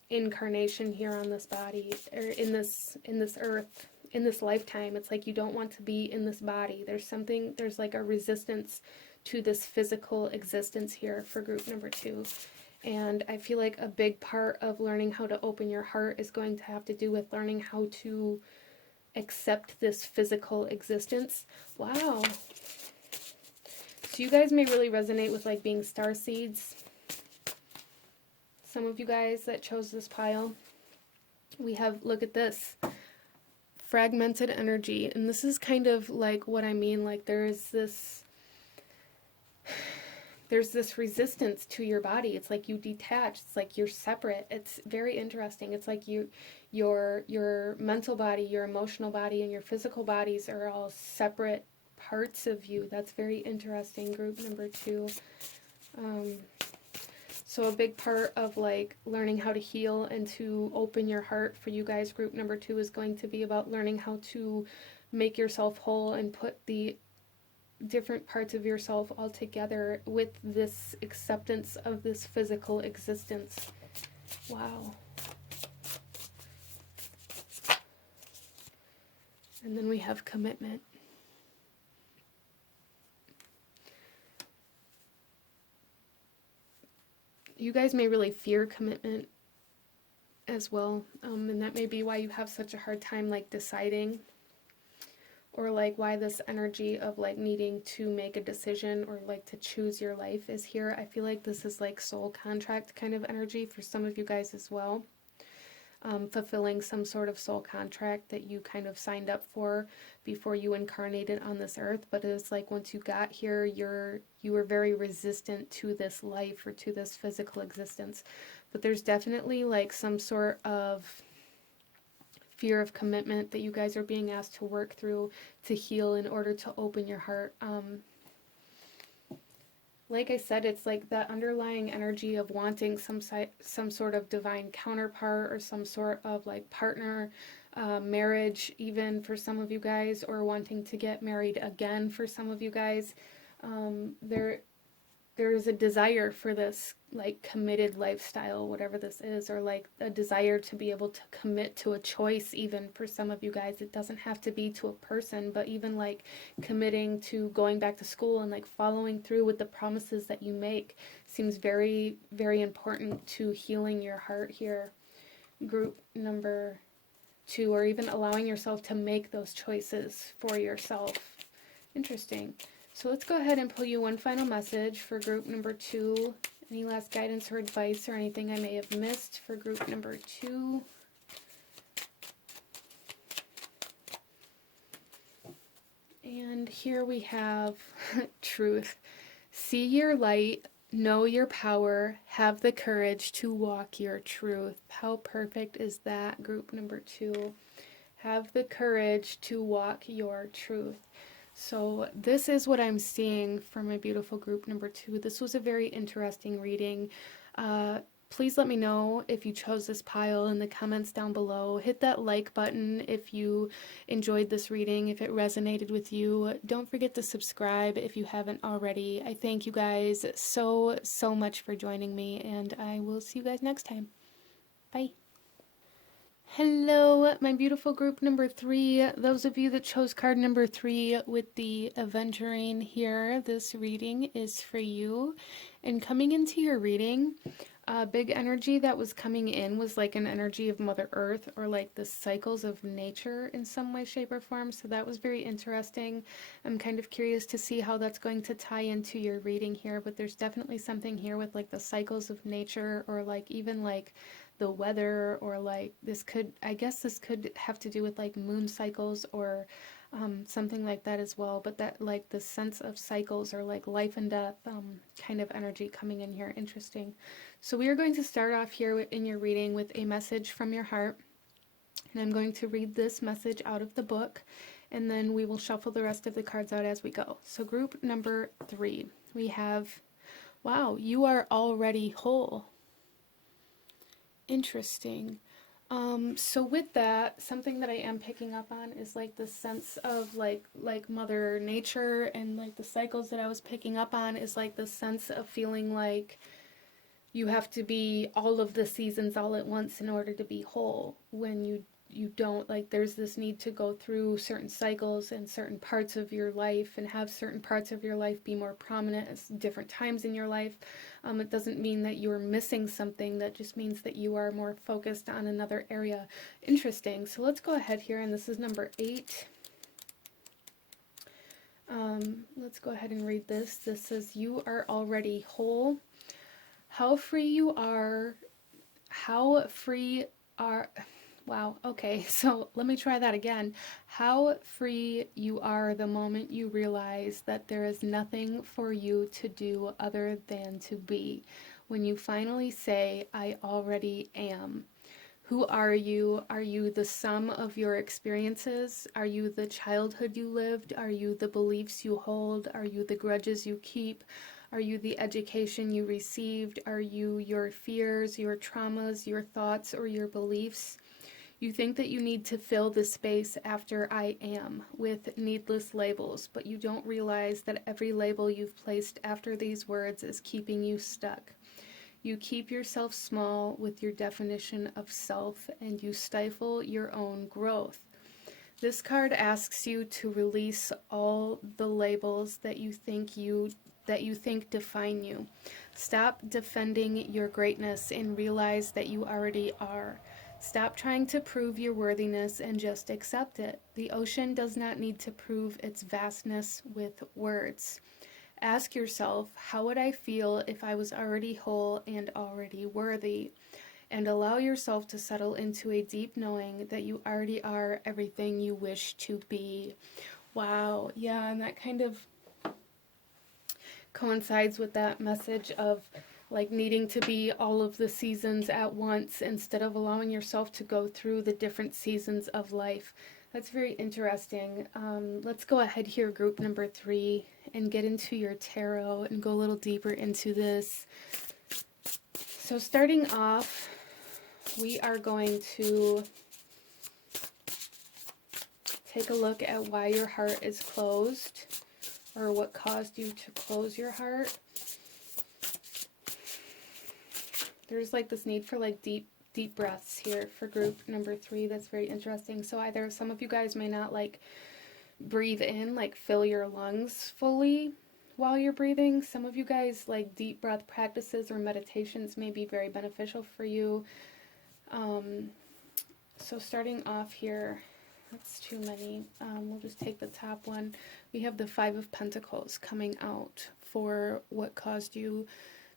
incarnation here on this body, or in this earth, in this lifetime. It's like you don't want to be in this body. There's like a resistance to this physical existence here for group number two. And I feel like a big part of learning how to open your heart is going to have to do with learning how to accept this physical existence. Wow. So you guys may really resonate with like being star seeds. Some of you guys that chose this pile. We have, look at this, fragmented energy. And this is kind of like what I mean, like there's this resistance to your body. It's like you detach. It's like you're separate. It's very interesting. It's like your mental body, your emotional body, and your physical bodies are all separate parts of you. That's very interesting, group number 2. So a big part of like learning how to heal and to open your heart for you guys, group number 2, is going to be about learning how to make yourself whole and put the different parts of yourself all together with this acceptance of this physical existence. Wow. And then we have commitment. You guys may really fear commitment as well, and that may be why you have such a hard time like deciding, or like why this energy of like needing to make a decision or like to choose your life is here. I feel like this is like soul contract kind of energy for some of you guys as well. Fulfilling some sort of soul contract that you kind of signed up for before you incarnated on this earth. But it's like once you got here, you were very resistant to this life or to this physical existence. But there's definitely like some sort of fear of commitment that you guys are being asked to work through to heal in order to open your heart. Like I said, it's like that underlying energy of wanting some sort of divine counterpart or some sort of like partner, marriage even for some of you guys, or wanting to get married again for some of you guys. There is a desire for this like committed lifestyle, whatever this is, or like a desire to be able to commit to a choice even for some of you guys. It doesn't have to be to a person, but even like committing to going back to school and like following through with the promises that you make seems very, very important to healing your heart here, group number 2, or even allowing yourself to make those choices for yourself. Interesting. So let's go ahead and pull you one final message for group number 2. Any last guidance or advice or anything I may have missed for group number 2? And here we have truth. See your light, know your power, have the courage to walk your truth. How perfect is that, group number 2? Have the courage to walk your truth. So this is what I'm seeing for my beautiful group number 2. This was a very interesting reading. Please let me know if you chose this pile in the comments down below. Hit that like button if you enjoyed this reading, if it resonated with you. Don't forget to subscribe if you haven't already. I thank you guys so much for joining me, and I will see you guys next time. Bye. Hello, my beautiful group number 3. Those of you that chose card number 3 with the aventurine here, this reading is for you. And coming into your reading, big energy that was coming in was like an energy of Mother Earth, or like the cycles of nature in some way, shape, or form. So that was very interesting. I'm kind of curious to see how that's going to tie into your reading here, but there's definitely something here with like the cycles of nature, or like even like the weather, or like this could have to do with like moon cycles, or something like that as well. But that like the sense of cycles, or like life and death kind of energy coming in here. Interesting. So we are going to start off here in your reading with a message from your heart, and I'm going to read this message out of the book, and then we will shuffle the rest of the cards out as we go. So group number 3, we have, wow, you are already whole. Interesting. So with that, something that I am picking up on is like the sense of like Mother Nature, and like the cycles that I was picking up on is like the sense of feeling like you have to be all of the seasons all at once in order to be whole, when don't, like, there's this need to go through certain cycles and certain parts of your life and have certain parts of your life be more prominent at different times in your life. It doesn't mean that you're missing something. That just means that you are more focused on another area. Interesting. So let's go ahead here, and this is number 8. Let's go ahead and read this. This says, you are already whole. How free you are. How free are... Wow, okay, so let me try that again. How free you are the moment you realize that there is nothing for you to do other than to be. When you finally say, I already am. Who are you? Are you the sum of your experiences? Are you the childhood you lived? Are you the beliefs you hold? Are you the grudges you keep? Are you the education you received? Are you your fears, your traumas, your thoughts, or your beliefs? You think that you need to fill the space after I am with needless labels, but you don't realize that every label you've placed after these words is keeping you stuck. You keep yourself small with your definition of self, and you stifle your own growth. This card asks you to release all the labels that you think define you. Stop defending your greatness and realize that you already are. Stop trying to prove your worthiness and just accept it. The ocean does not need to prove its vastness with words. Ask yourself, how would I feel if I was already whole and already worthy? And allow yourself to settle into a deep knowing that you already are everything you wish to be. Wow, yeah, and that kind of coincides with that message of like needing to be all of the seasons at once instead of allowing yourself to go through the different seasons of life. That's very interesting. Let's go ahead here, group number 3, and get into your tarot and go a little deeper into this. So starting off, we are going to take a look at why your heart is closed, or what caused you to close your heart. There's like this need for like deep breaths here for group number 3. That's very interesting. So either some of you guys may not like breathe in, like fill your lungs fully while you're breathing. Some of you guys, like deep breath practices or meditations may be very beneficial for you. So starting off here, that's too many. We'll just take the top one. We have the 5 of Pentacles coming out for what caused you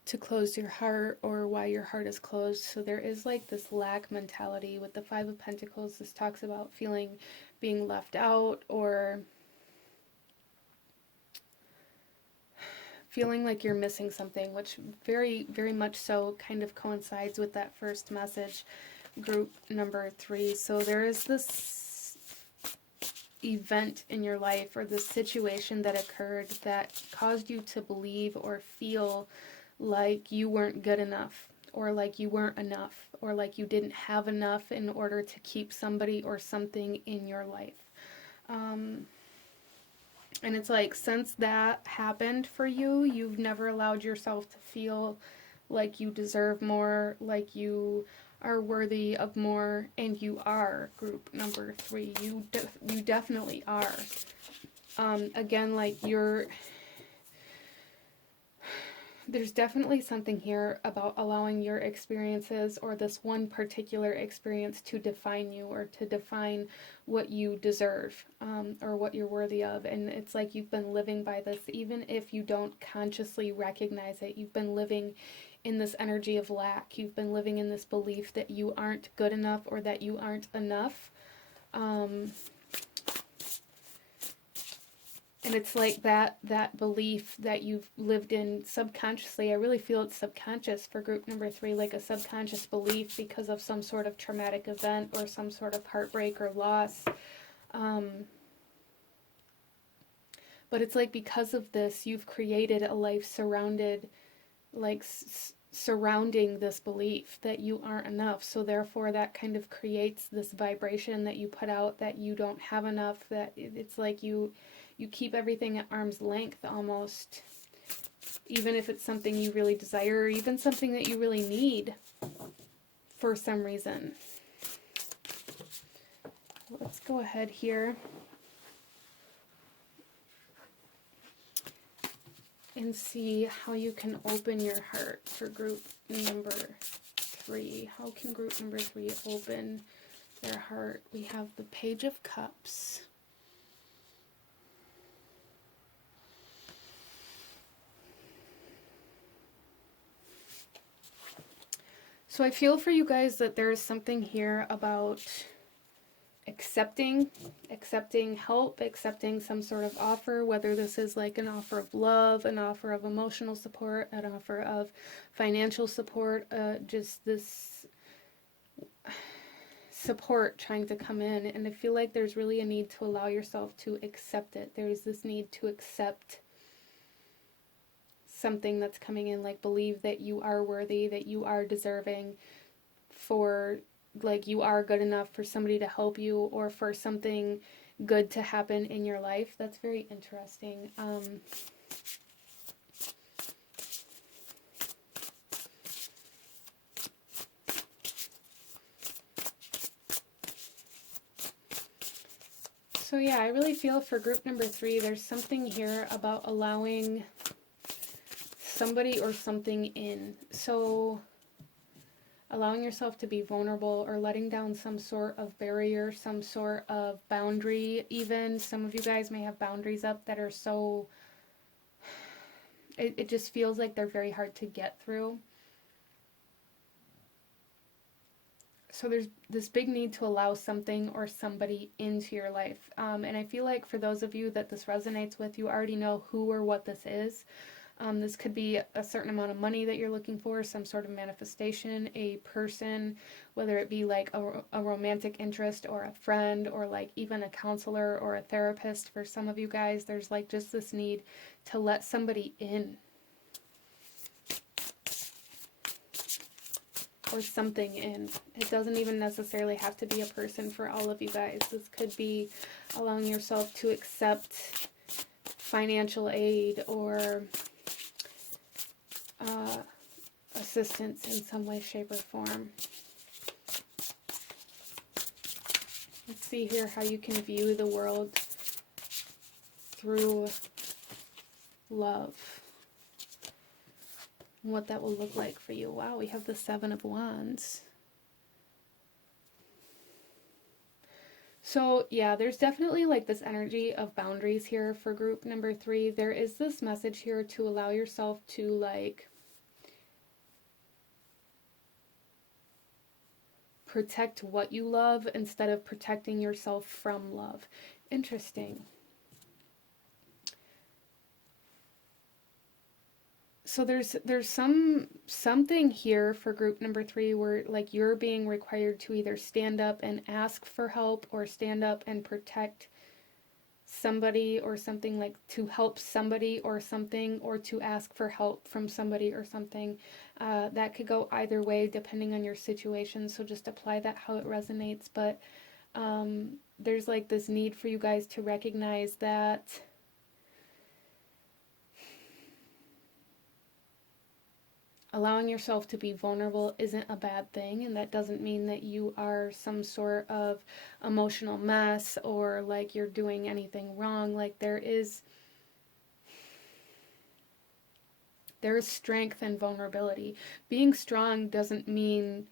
to close your heart, or why your heart is closed. So there is like this lack mentality with the 5 of Pentacles. This talks about being left out, or feeling like you're missing something, which very, very much so kind of coincides with that first message, group number 3. So there is this event in your life, or this situation that occurred that caused you to believe or feel like you weren't good enough, or like you weren't enough, or like you didn't have enough in order to keep somebody or something in your life. And it's like, since that happened for you, you've never allowed yourself to feel like you deserve more, like you are worthy of more, and you are, group number 3. You definitely are. Again, like there's definitely something here about allowing your experiences, or this one particular experience, to define you, or to define what you deserve, or what you're worthy of. And it's like you've been living by this, even if you don't consciously recognize it. You've been living in this energy of lack. You've been living in this belief that you aren't good enough, or that you aren't enough. And it's like that belief that you've lived in subconsciously. I really feel it's subconscious for group number 3, like a subconscious belief because of some sort of traumatic event, or some sort of heartbreak or loss. But it's like, because of this, you've created a life surrounded, like surrounding this belief that you aren't enough. So therefore that kind of creates this vibration that you put out, that you don't have enough, that it's like you keep everything at arm's length almost, even if it's something you really desire, or even something that you really need for some reason. let's go ahead here and see how you can open your heart for group number 3. How can group number 3 open their heart? We have the Page of Cups. So I feel for you guys that there is something here about accepting help, accepting some sort of offer, whether this is like an offer of love, an offer of emotional support, an offer of financial support, just this support trying to come in. And I feel like there's really a need to allow yourself to accept it. There's this need to accept something that's coming in, like believe that you are worthy, that you are deserving, for like you are good enough for somebody to help you or for something good to happen in your life. That's very interesting. So yeah, I really feel for group number 3, there's something here about allowing somebody or something in. So allowing yourself to be vulnerable or letting down some sort of barrier, some sort of boundary even. Some of you guys may have boundaries up that are so, it just feels like they're very hard to get through. So there's this big need to allow something or somebody into your life. And I feel like for those of you that this resonates with, you already know who or what this is. This could be a certain amount of money that you're looking for, some sort of manifestation, a person, whether it be like a romantic interest or a friend or like even a counselor or a therapist. For some of you guys, there's like just this need to let somebody in or something in. It doesn't even necessarily have to be a person for all of you guys. This could be allowing yourself to accept financial aid or assistance in some way, shape, or form. Let's see here how you can view the world through love. And what that will look like for you. Wow, we have the 7 of Wands. So yeah, there's definitely like this energy of boundaries here for group number 3. There is this message here to allow yourself to like protect what you love instead of protecting yourself from love. Interesting. So there's something here for group number 3 where like you're being required to either stand up and ask for help or stand up and protect somebody or something, like to help somebody or something, or to ask for help from somebody or something. That could go either way depending on your situation, so just apply that how it resonates. But there's like this need for you guys to recognize that allowing yourself to be vulnerable isn't a bad thing, and that doesn't mean that you are some sort of emotional mess or like you're doing anything wrong. Like there is strength and vulnerability. Being strong doesn't mean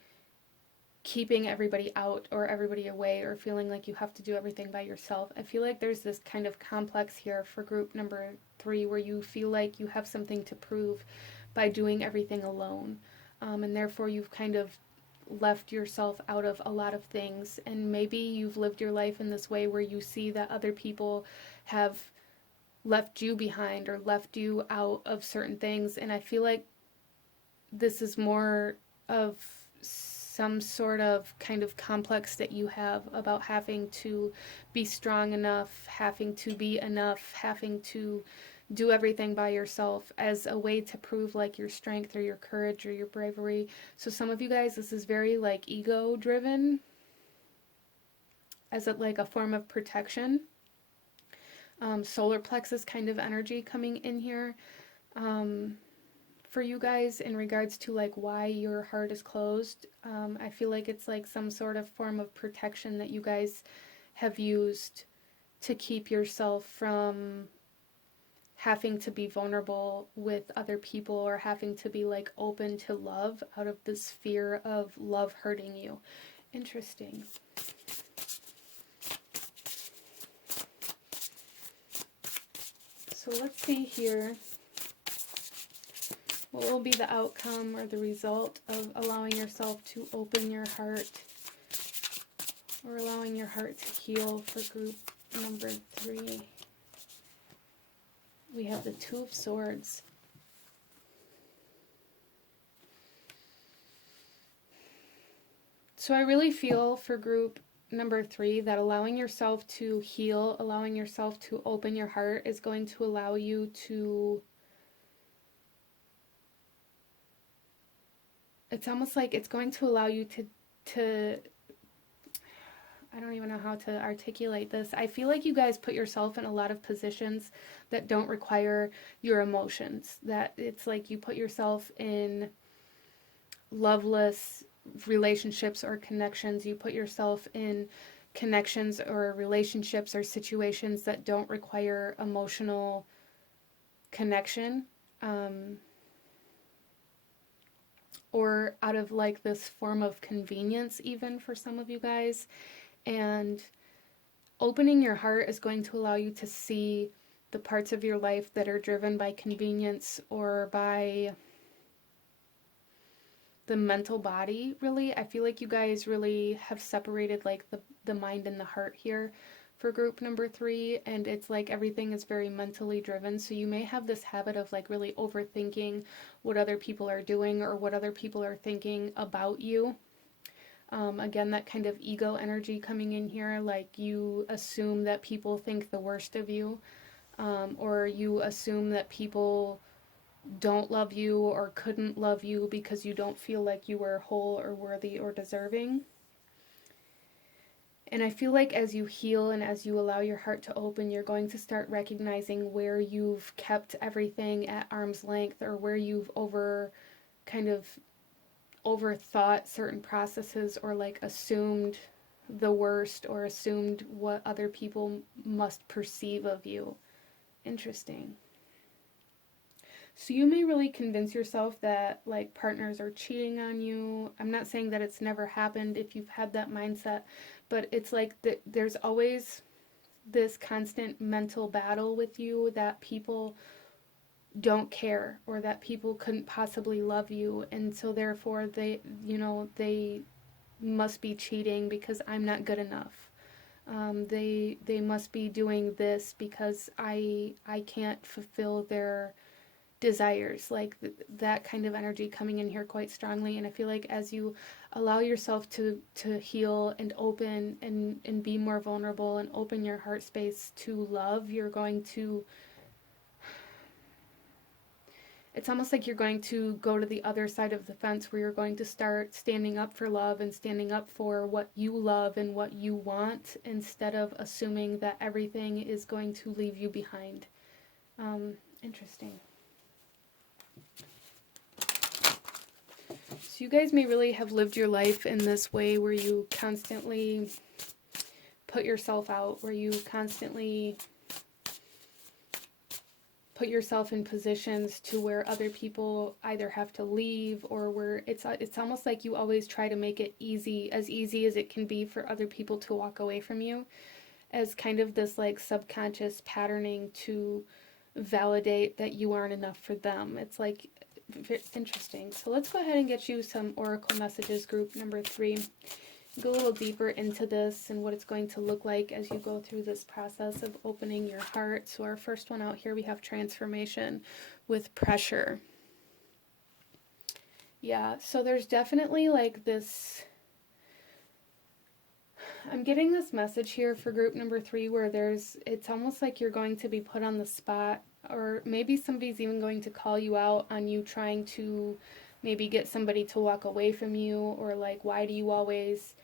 keeping everybody out or everybody away or feeling like you have to do everything by yourself. I feel like there's this kind of complex here for group number 3 where you feel like you have something to prove by doing everything alone. And therefore you've kind of left yourself out of a lot of things. And maybe you've lived your life in this way where you see that other people have left you behind or left you out of certain things. And I feel like this is more of some sort of kind of complex that you have about having to be strong enough, having to be enough, having to do everything by yourself as a way to prove like your strength or your courage or your bravery. So some of you guys, this is very like ego driven as like a form of protection. Solar plexus kind of energy coming in here for you guys in regards to like why your heart is closed. I feel like it's like some sort of form of protection that you guys have used to keep yourself from having to be vulnerable with other people or having to be like open to love out of this fear of love hurting you. Interesting. So let's see here. What will be the outcome or the result of allowing yourself to open your heart or allowing your heart to heal for group number 3? We have the Two of Swords. So I really feel for group number 3 that allowing yourself to heal, allowing yourself to open your heart is going to allow you to, it's almost like it's going to allow you to I don't even know how to articulate this. I feel like you guys put yourself in a lot of positions that don't require your emotions. That it's like you put yourself in loveless relationships or connections. You put yourself in connections or relationships or situations that don't require emotional connection. Or out of like this form of convenience even for some of you guys. And opening your heart is going to allow you to see the parts of your life that are driven by convenience or by the mental body, really. I feel like you guys really have separated like the mind and the heart here for group number 3, and it's like everything is very mentally driven. So you may have this habit of like really overthinking what other people are doing or what other people are thinking about you. Again, that kind of ego energy coming in here, like you assume that people think the worst of you, or you assume that people don't love you or couldn't love you because you don't feel like you were whole or worthy or deserving. And I feel like as you heal and as you allow your heart to open, you're going to start recognizing where you've kept everything at arm's length or where you've overthought certain processes or like assumed the worst or assumed what other people must perceive of you. Interesting. So you may really convince yourself that like partners are cheating on you. I'm not saying that it's never happened if you've had that mindset, but it's like there's always this constant mental battle with you that people don't care or that people couldn't possibly love you, and so therefore they must be cheating because I'm not good enough. They must be doing this because I can't fulfill their desires, like that kind of energy coming in here quite strongly. And I feel like as you allow yourself to heal and open and be more vulnerable and open your heart space to love, you're going to, it's almost like you're going to go to the other side of the fence where you're going to start standing up for love and standing up for what you love and what you want instead of assuming that everything is going to leave you behind. Interesting. So you guys may really have lived your life in this way where you constantly put yourself out, where you constantly put yourself in positions to where other people either have to leave or where it's almost like you always try to make it easy as it can be for other people to walk away from you, as kind of this like subconscious patterning to validate that you aren't enough for them. It's like interesting. So let's go ahead and get you some oracle messages, group number 3. Go a little deeper into this and what it's going to look like as you go through this process of opening your heart. So our first one out here, we have transformation with pressure. Yeah, so there's definitely like this, I'm getting this message here for group number 3 where it's almost like you're going to be put on the spot, or maybe somebody's even going to call you out on you trying to maybe get somebody to walk away from you, or like, why do you always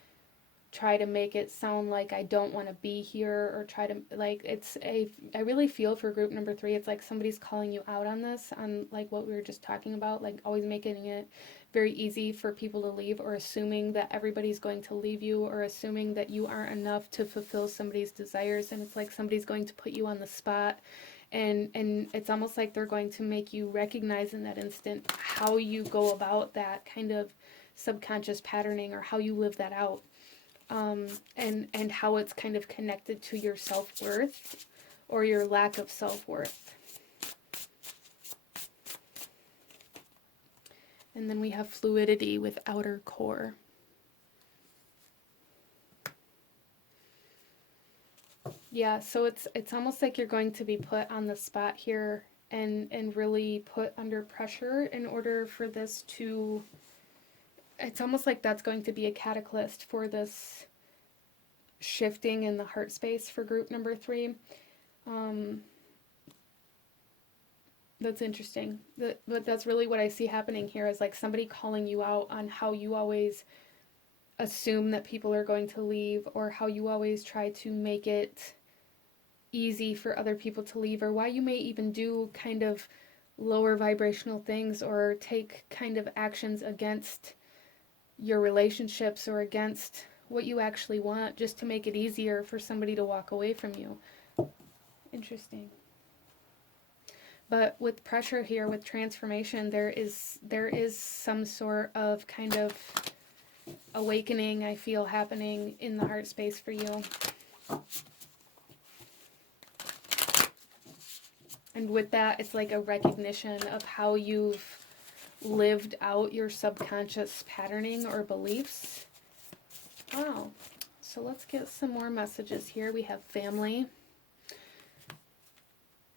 try to make it sound like I don't want to be here, or try to, like, I really feel for group number 3, it's like somebody's calling you out on this, on like what we were just talking about, like always making it very easy for people to leave, or assuming that everybody's going to leave you, or assuming that you aren't enough to fulfill somebody's desires. And it's like somebody's going to put you on the spot, and it's almost like they're going to make you recognize in that instant how you go about that kind of subconscious patterning, or how you live that out, and how it's kind of connected to your self-worth or your lack of self-worth. And then we have fluidity with outer core. Yeah, so it's almost like you're going to be put on the spot here, and really put under pressure in order for this to, it's almost like that's going to be a catalyst for this shifting in the heart space for group number 3. That's interesting. But that's really what I see happening here, is like somebody calling you out on how you always assume that people are going to leave, or how you always try to make it easy for other people to leave, or why you may even do kind of lower vibrational things, or take kind of actions against your relationships, or against what you actually want, just to make it easier for somebody to walk away from you. Interesting. But with pressure here, with transformation, there is some sort of kind of awakening, I feel, happening in the heart space for you. And with that, it's like a recognition of how you've lived out your subconscious patterning or beliefs. Wow. So let's get some more messages here. We have family.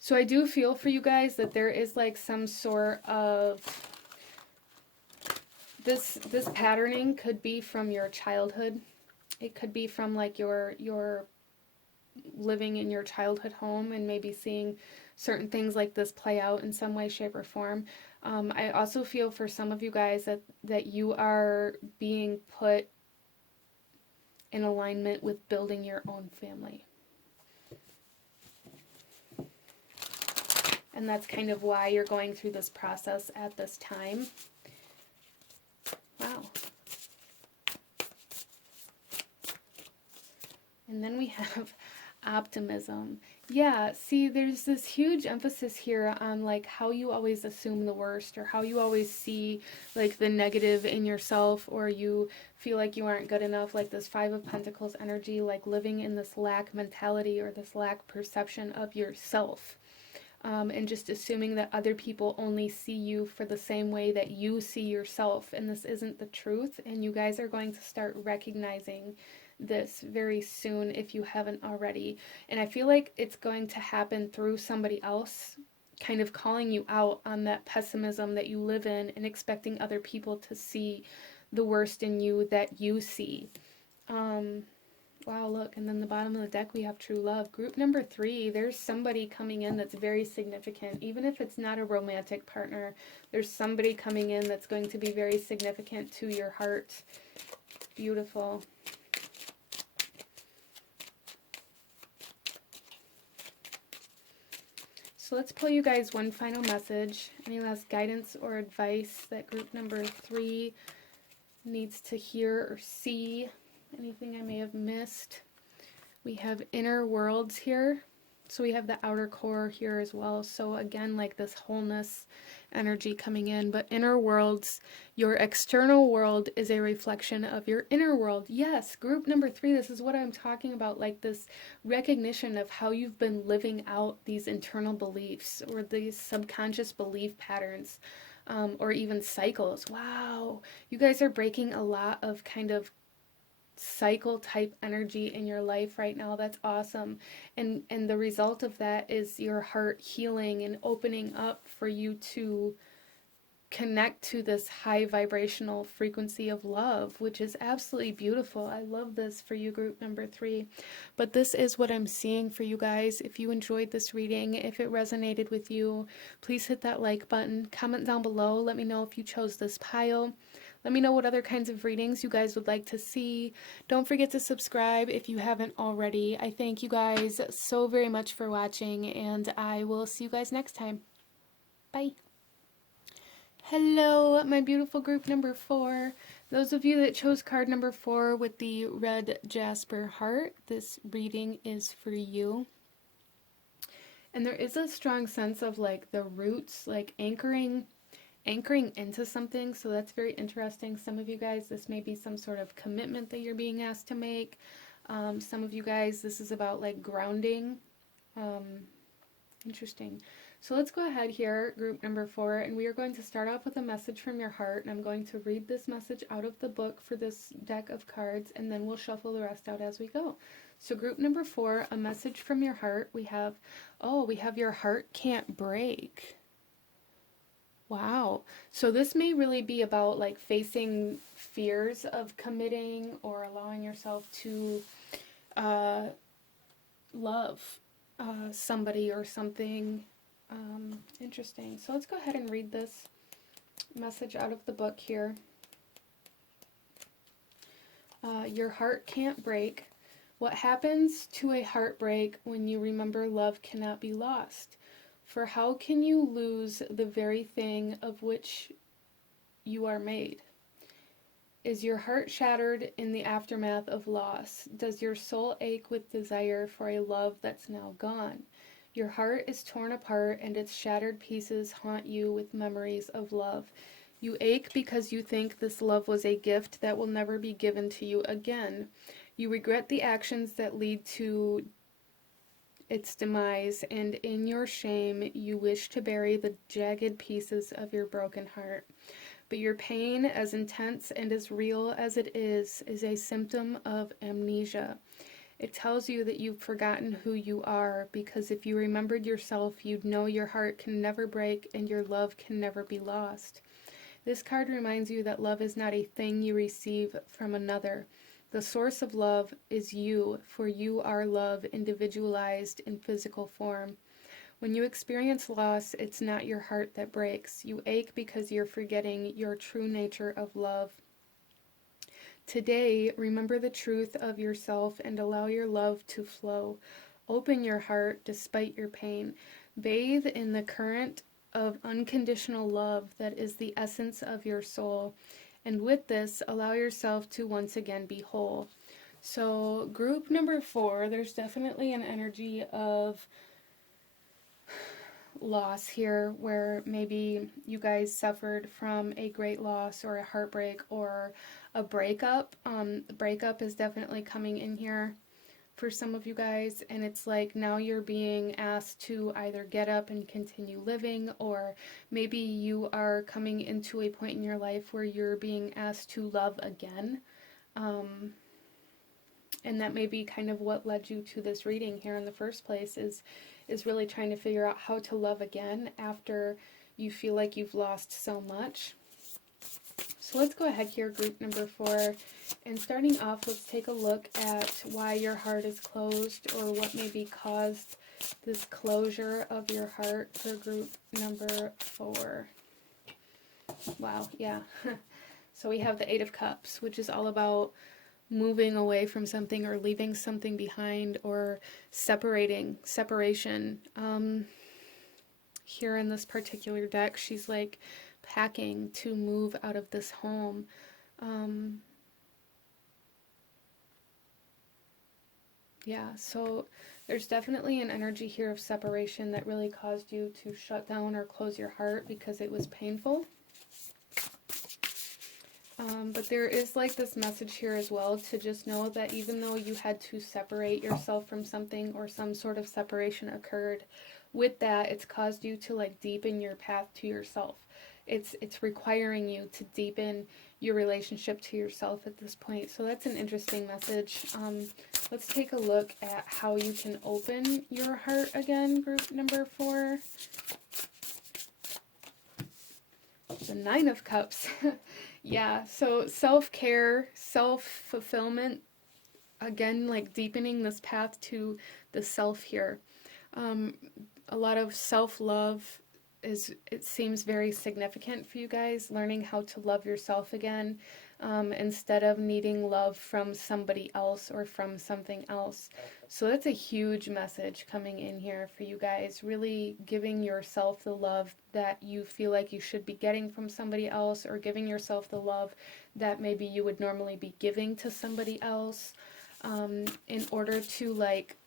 So I do feel for you guys that there is like some sort of, this patterning could be from your childhood. It could be from like your living in your childhood home, and maybe seeing certain things like this play out in some way, shape, or form. I also feel for some of you guys that you are being put in alignment with building your own family. And that's kind of why you're going through this process at this time. Wow. And then we have optimism. Yeah, see, there's this huge emphasis here on like how you always assume the worst, or how you always see like the negative in yourself, or you feel like you aren't good enough, like this 5 of Pentacles energy, like living in this lack mentality, or this lack perception of yourself. And just assuming that other people only see you for the same way that you see yourself. And this isn't the truth. And you guys are going to start recognizing this very soon if you haven't already. And I feel like it's going to happen through somebody else kind of calling you out on that pessimism that you live in, and expecting other people to see the worst in you that you see. Wow, look, and then the bottom of the deck we have true love. Group number 3, there's somebody coming in that's very significant. Even if it's not a romantic partner, there's somebody coming in that's going to be very significant to your heart. Beautiful. So let's pull you guys one final message. Any last guidance or advice that group number 3 needs to hear or see? Anything I may have missed? We have inner worlds here. So we have the outer core here as well. So again, like this wholeness energy coming in. But inner worlds, your external world is a reflection of your inner world. Yes, group number 3, this is what I'm talking about. Like this recognition of how you've been living out these internal beliefs, or these subconscious belief patterns, or even cycles. Wow, you guys are breaking a lot of kind of cycle type energy in your life right now. That's awesome. And the result of that is your heart healing and opening up for you to connect to this high vibrational frequency of love, which is absolutely beautiful. I love this for you, group number 3. But this is what I'm seeing for you guys. If you enjoyed this reading, if it resonated with you, please hit that like button, comment down below, let me know if you chose this pile. Let me know what other kinds of readings you guys would like to see. Don't forget to subscribe if you haven't already. I thank you guys so very much for watching, and I will see you guys next time. Bye. Hello, my beautiful group number 4. Those of you that chose card number 4 with the red jasper heart, this reading is for you. And there is a strong sense of like the roots, like anchoring into something. So that's very interesting. Some of you guys, this may be some sort of commitment that you're being asked to make. Some of you guys, this is about like grounding. Interesting. So let's go ahead here, group number 4, and we are going to start off with a message from your heart, and I'm going to read this message out of the book for this deck of cards, and then we'll shuffle the rest out as we go. So group number 4, a message from your heart. We have your heart can't break. Wow. So this may really be about like facing fears of committing or allowing yourself to love somebody or something. Interesting. So let's go ahead and read this message out of the book here. Your heart can't break. What happens to a heartbreak when you remember love cannot be lost? For how can you lose the very thing of which you are made? Is your heart shattered in the aftermath of loss? Does your soul ache with desire for a love that's now gone? Your heart is torn apart and its shattered pieces haunt you with memories of love. You ache because you think this love was a gift that will never be given to you again. You regret the actions that lead to its demise, and in your shame you wish to bury the jagged pieces of your broken heart. But your pain, as intense and as real as it is a symptom of amnesia. It tells you that you've forgotten who you are, because if you remembered yourself, you'd know your heart can never break and your love can never be lost. This card reminds you that love is not a thing you receive from another. The source of love is you, for you are love individualized in physical form. When you experience loss, it's not your heart that breaks. You ache because you're forgetting your true nature of love. Today, remember the truth of yourself and allow your love to flow. Open your heart despite your pain. Bathe in the current of unconditional love that is the essence of your soul. And with this, allow yourself to once again be whole. So, group number 4, there's definitely an energy of loss here, where maybe you guys suffered from a great loss or a heartbreak or a breakup. Breakup is definitely coming in here for some of you guys, and it's like now you're being asked to either get up and continue living, or maybe you are coming into a point in your life where you're being asked to love again. And that may be kind of what led you to this reading here in the first place, is really trying to figure out how to love again after you feel like you've lost so much. So let's go ahead here, group number 4, and starting off, let's take a look at why your heart is closed, or what maybe caused this closure of your heart for group number 4. Wow, yeah. So we have the 8 of Cups, which is all about moving away from something or leaving something behind, or separation. Here in this particular deck, she's like packing to move out of this home. Yeah, so there's definitely an energy here of separation that really caused you to shut down or close your heart because it was painful. But there is like this message here as well to just know that even though you had to separate yourself from something, or some sort of separation occurred, with that, it's caused you to like deepen your path to yourself. It's requiring you to deepen your relationship to yourself at this point. So that's an interesting message. Let's take a look at how you can open your heart again, group number 4. The 9 of Cups. Yeah, so self-care, self-fulfillment, again, like deepening this path to the self here. A lot of self-love it seems very significant for you guys, learning how to love yourself again, instead of needing love from somebody else or from something else. So that's a huge message coming in here for you guys, really giving yourself the love that you feel like you should be getting from somebody else, or giving yourself the love that maybe you would normally be giving to somebody else, in order to, like,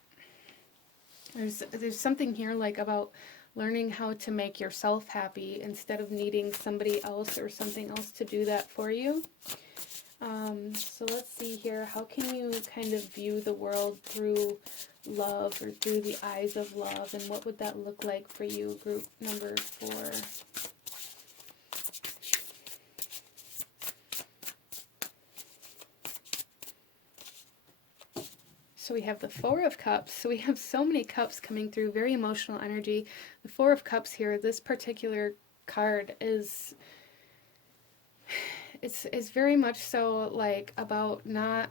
there's something here like about learning how to make yourself happy instead of needing somebody else or something else to do that for you. So let's see here. How can you kind of view the world through love, or through the eyes of love? And what would that look like for you, group number 4? So we have the Four of Cups. So we have so many cups coming through, very emotional energy. The Four of Cups here, this particular card is, it's very much so like about not,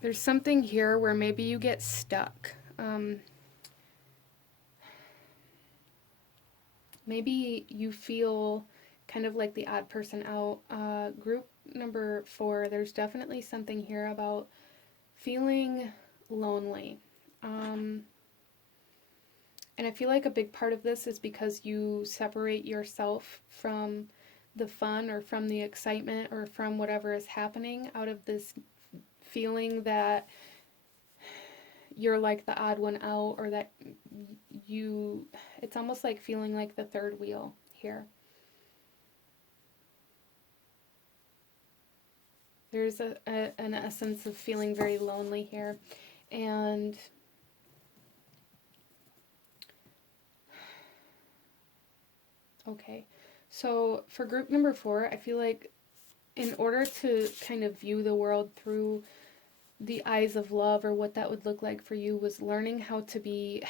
there's something here where maybe you get stuck. Maybe you feel kind of like the odd person out. Group number 4, there's definitely something here about feeling lonely. And I feel like a big part of this is because you separate yourself from the fun, or from the excitement, or from whatever is happening, out of this feeling that you're like the odd one out, or that it's almost like feeling like the third wheel here. There's an essence of feeling very lonely here. And okay, so for group number 4, I feel like in order to kind of view the world through the eyes of love, or what that would look like for you, was learning how to be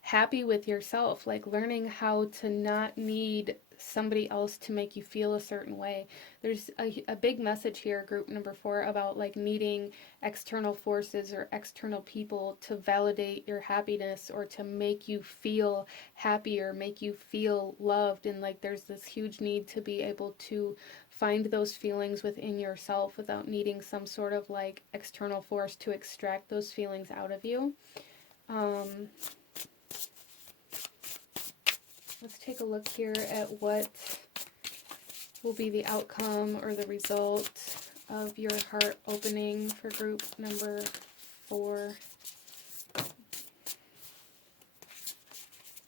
happy with yourself, like learning how to not need somebody else to make you feel a certain way. There's a big message here, group number 4, about like needing external forces or external people to validate your happiness, or to make you feel happy, or make you feel loved. And like there's this huge need to be able to find those feelings within yourself without needing some sort of like external force to extract those feelings out of you. Let's take a look here at what will be the outcome or the result of your heart opening for group number 4.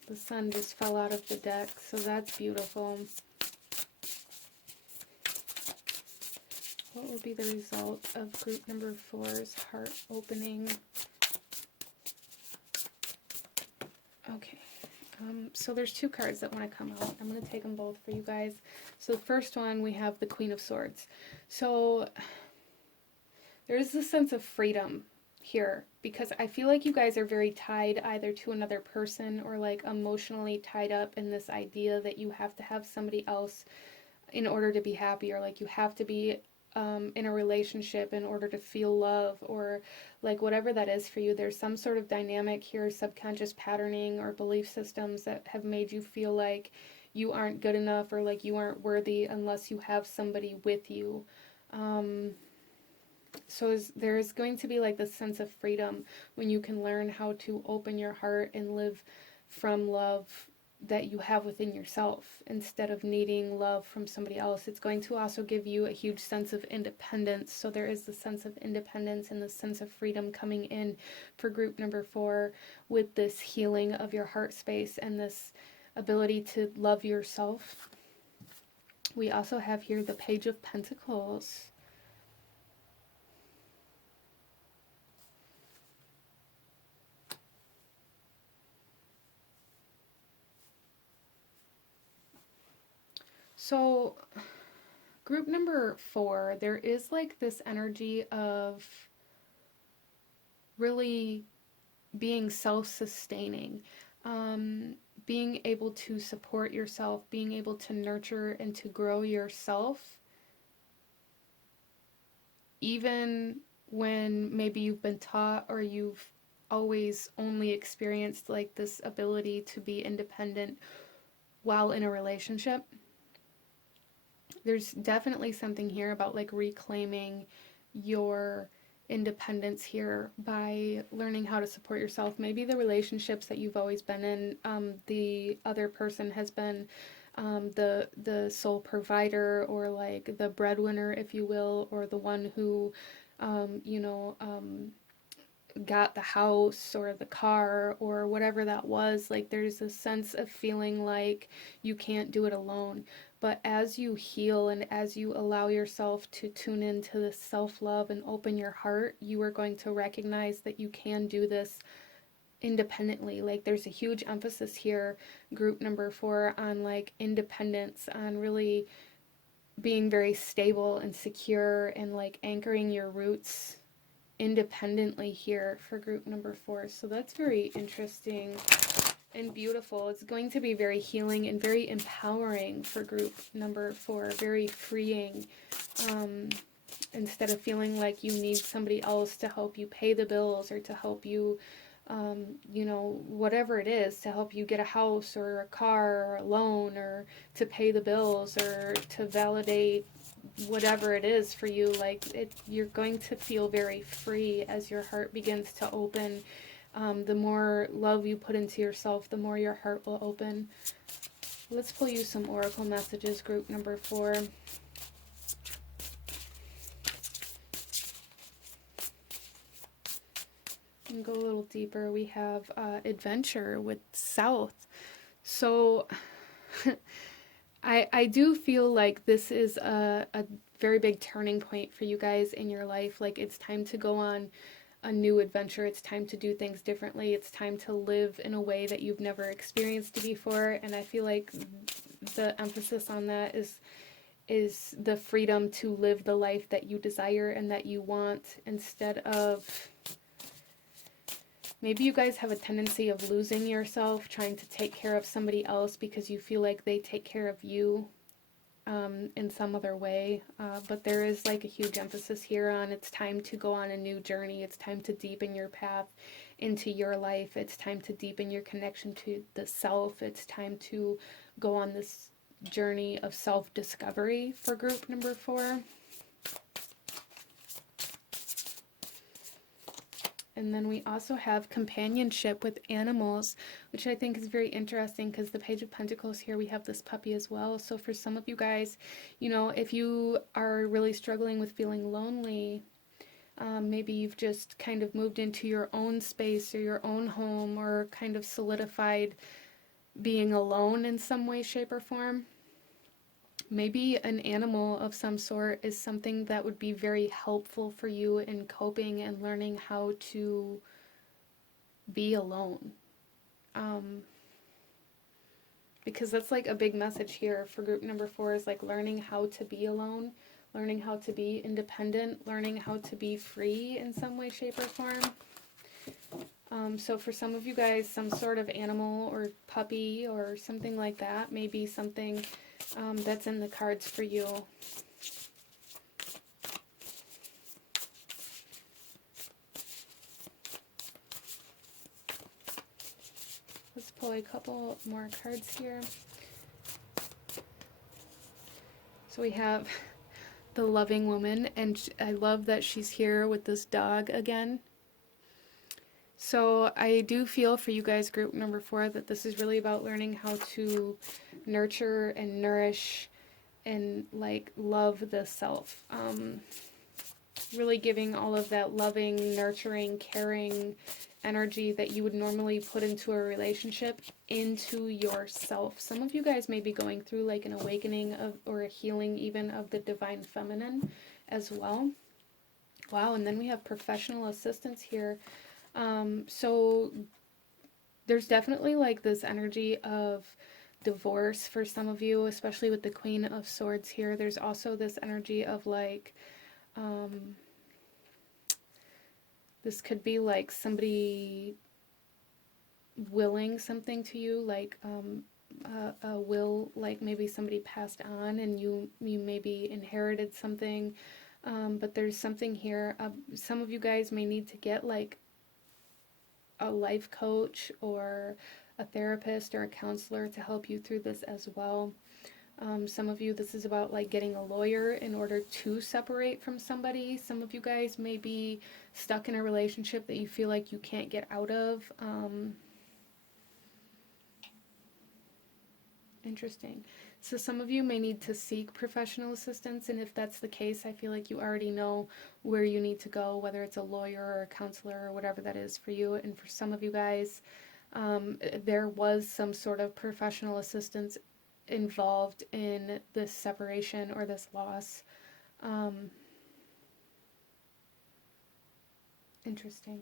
The sun just fell out of the deck, so that's beautiful. What will be the result of group number 4's heart opening? Okay. So there's 2 cards that want to come out. I'm going to take them both for you guys. So the first one, we have the Queen of Swords. So there is this sense of freedom here, because I feel like you guys are very tied either to another person, or like emotionally tied up in this idea that you have to have somebody else in order to be happy, or like you have to be in a relationship in order to feel love, or like whatever that is for you. There's some sort of dynamic here, subconscious patterning or belief systems that have made you feel like you aren't good enough, or like you aren't worthy unless you have somebody with you. So there's going to be like this sense of freedom when you can learn how to open your heart and live from love that you have within yourself, instead of needing love from somebody else. It's going to also give you a huge sense of independence. So there is the sense of independence and the sense of freedom coming in for group number 4, with this healing of your heart space and this ability to love yourself. We also have here the Page of Pentacles. So group number 4, there is like this energy of really being self-sustaining, being able to support yourself, being able to nurture and to grow yourself, even when maybe you've been taught, or you've always only experienced like this ability to be independent while in a relationship. There's definitely something here about like reclaiming your independence here by learning how to support yourself. Maybe the relationships that you've always been in, the other person has been the sole provider, or like the breadwinner, if you will, or the one who got the house or the car or whatever that was. Like there's a sense of feeling like you can't do it alone. But as you heal and as you allow yourself to tune into the self-love and open your heart, you are going to recognize that you can do this independently. Like there's a huge emphasis here, group number 4, on like independence, on really being very stable and secure and like anchoring your roots independently here for group number 4. So that's very interesting and beautiful. It's going to be very healing and very empowering for group number 4, very freeing. Instead of feeling like you need somebody else to help you pay the bills, or to help you, whatever it is, to help you get a house or a car or a loan, or to pay the bills, or to validate whatever it is for you. Like you're going to feel very free as your heart begins to open. The more love you put into yourself, the more your heart will open. Let's pull you some oracle messages, group number 4. And go a little deeper. We have adventure with South. So I do feel like this is a very big turning point for you guys in your life. Like it's time to go on a new adventure. It's time to do things differently. It's time to live in a way that you've never experienced before. And I feel like the emphasis on that is the freedom to live the life that you desire and that you want, instead of, maybe you guys have a tendency of losing yourself trying to take care of somebody else because you feel like they take care of you in some other way. But there is like a huge emphasis here on it's time to go on a new journey. It's time to deepen your path into your life. It's time to deepen your connection to the self. It's time to go on this journey of self-discovery for group number 4. And then we also have companionship with animals, which I think is very interesting because the Page of Pentacles here, we have this puppy as well. So for some of you guys, if you are really struggling with feeling lonely, maybe you've just kind of moved into your own space or your own home, or kind of solidified being alone in some way, shape, or form. Maybe an animal of some sort is something that would be very helpful for you in coping and learning how to be alone. Because that's like a big message here for group number 4, is like learning how to be alone, learning how to be independent, learning how to be free in some way, shape, or form. So for some of you guys, some sort of animal or puppy or something like that may be something that's in the cards for you. Let's pull a couple more cards here. So we have the loving woman, and I love that she's here with this dog again. So I do feel for you guys, group number 4, that this is really about learning how to nurture and nourish and like love the self. Really giving all of that loving, nurturing, caring energy that you would normally put into a relationship into yourself. Some of you guys may be going through like an awakening of, or a healing even, of the divine feminine as well. Wow, and then we have professional assistance here. So there's definitely like this energy of divorce for some of you, especially with the Queen of Swords here. There's also this energy of like, this could be like somebody willing something to you, like a will, like maybe somebody passed on and you maybe inherited something. But there's something here. Some of you guys may need to get like a life coach or a therapist or a counselor to help you through this as well. Some of you, this is about like getting a lawyer in order to separate from somebody. Some of you guys may be stuck in a relationship that you feel like you can't get out of. Interesting. So some of you may need to seek professional assistance, and if that's the case, I feel like you already know where you need to go, whether it's a lawyer or a counselor or whatever that is for you. And for some of you guys, there was some sort of professional assistance involved in this separation or this loss. Interesting.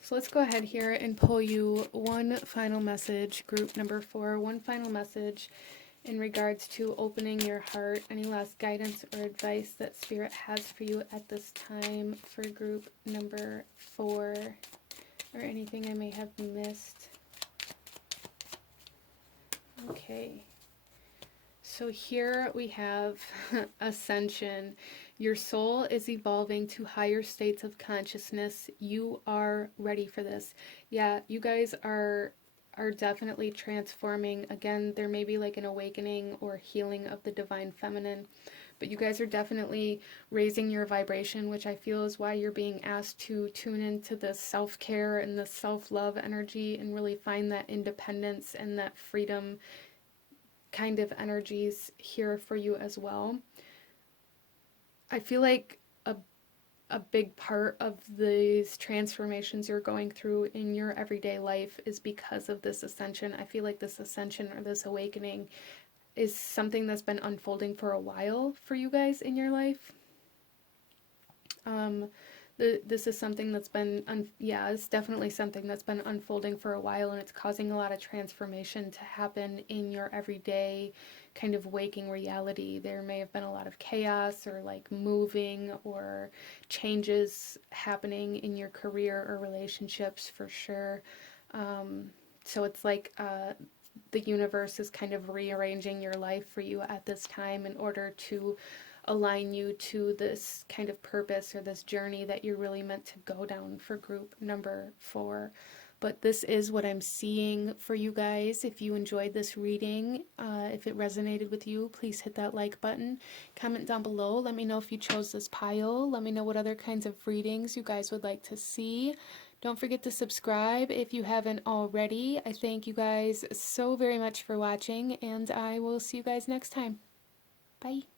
So let's go ahead here and pull you one final message, group number 4, one final message in regards to opening your heart. Any last guidance or advice that Spirit has for you at this time for group number 4, or anything I may have missed. Okay. So here we have ascension. Your soul is evolving to higher states of consciousness. You are ready for this. Yeah, you guys are definitely transforming. Again, there may be like an awakening or healing of the divine feminine, but you guys are definitely raising your vibration, which I feel is why you're being asked to tune into the self-care and the self-love energy and really find that independence and that freedom kind of energies here for you as well. I feel like a big part of these transformations you're going through in your everyday life is because of this ascension. I feel like this ascension or this awakening is something that's been unfolding for a while for you guys in your life. This is something that's been, it's definitely something that's been unfolding for a while, and it's causing a lot of transformation to happen in your everyday kind of waking reality. There may have been a lot of chaos or like moving or changes happening in your career or relationships for sure. So it's like the universe is kind of rearranging your life for you at this time in order to align you to this kind of purpose or this journey that you're really meant to go down for group number 4. But this is what I'm seeing for you guys. If you enjoyed this reading, if it resonated with you, please hit that like button. Comment down below. Let me know if you chose this pile. Let me know what other kinds of readings you guys would like to see. Don't forget to subscribe if you haven't already. I thank you guys so very much for watching, and I will see you guys next time. Bye.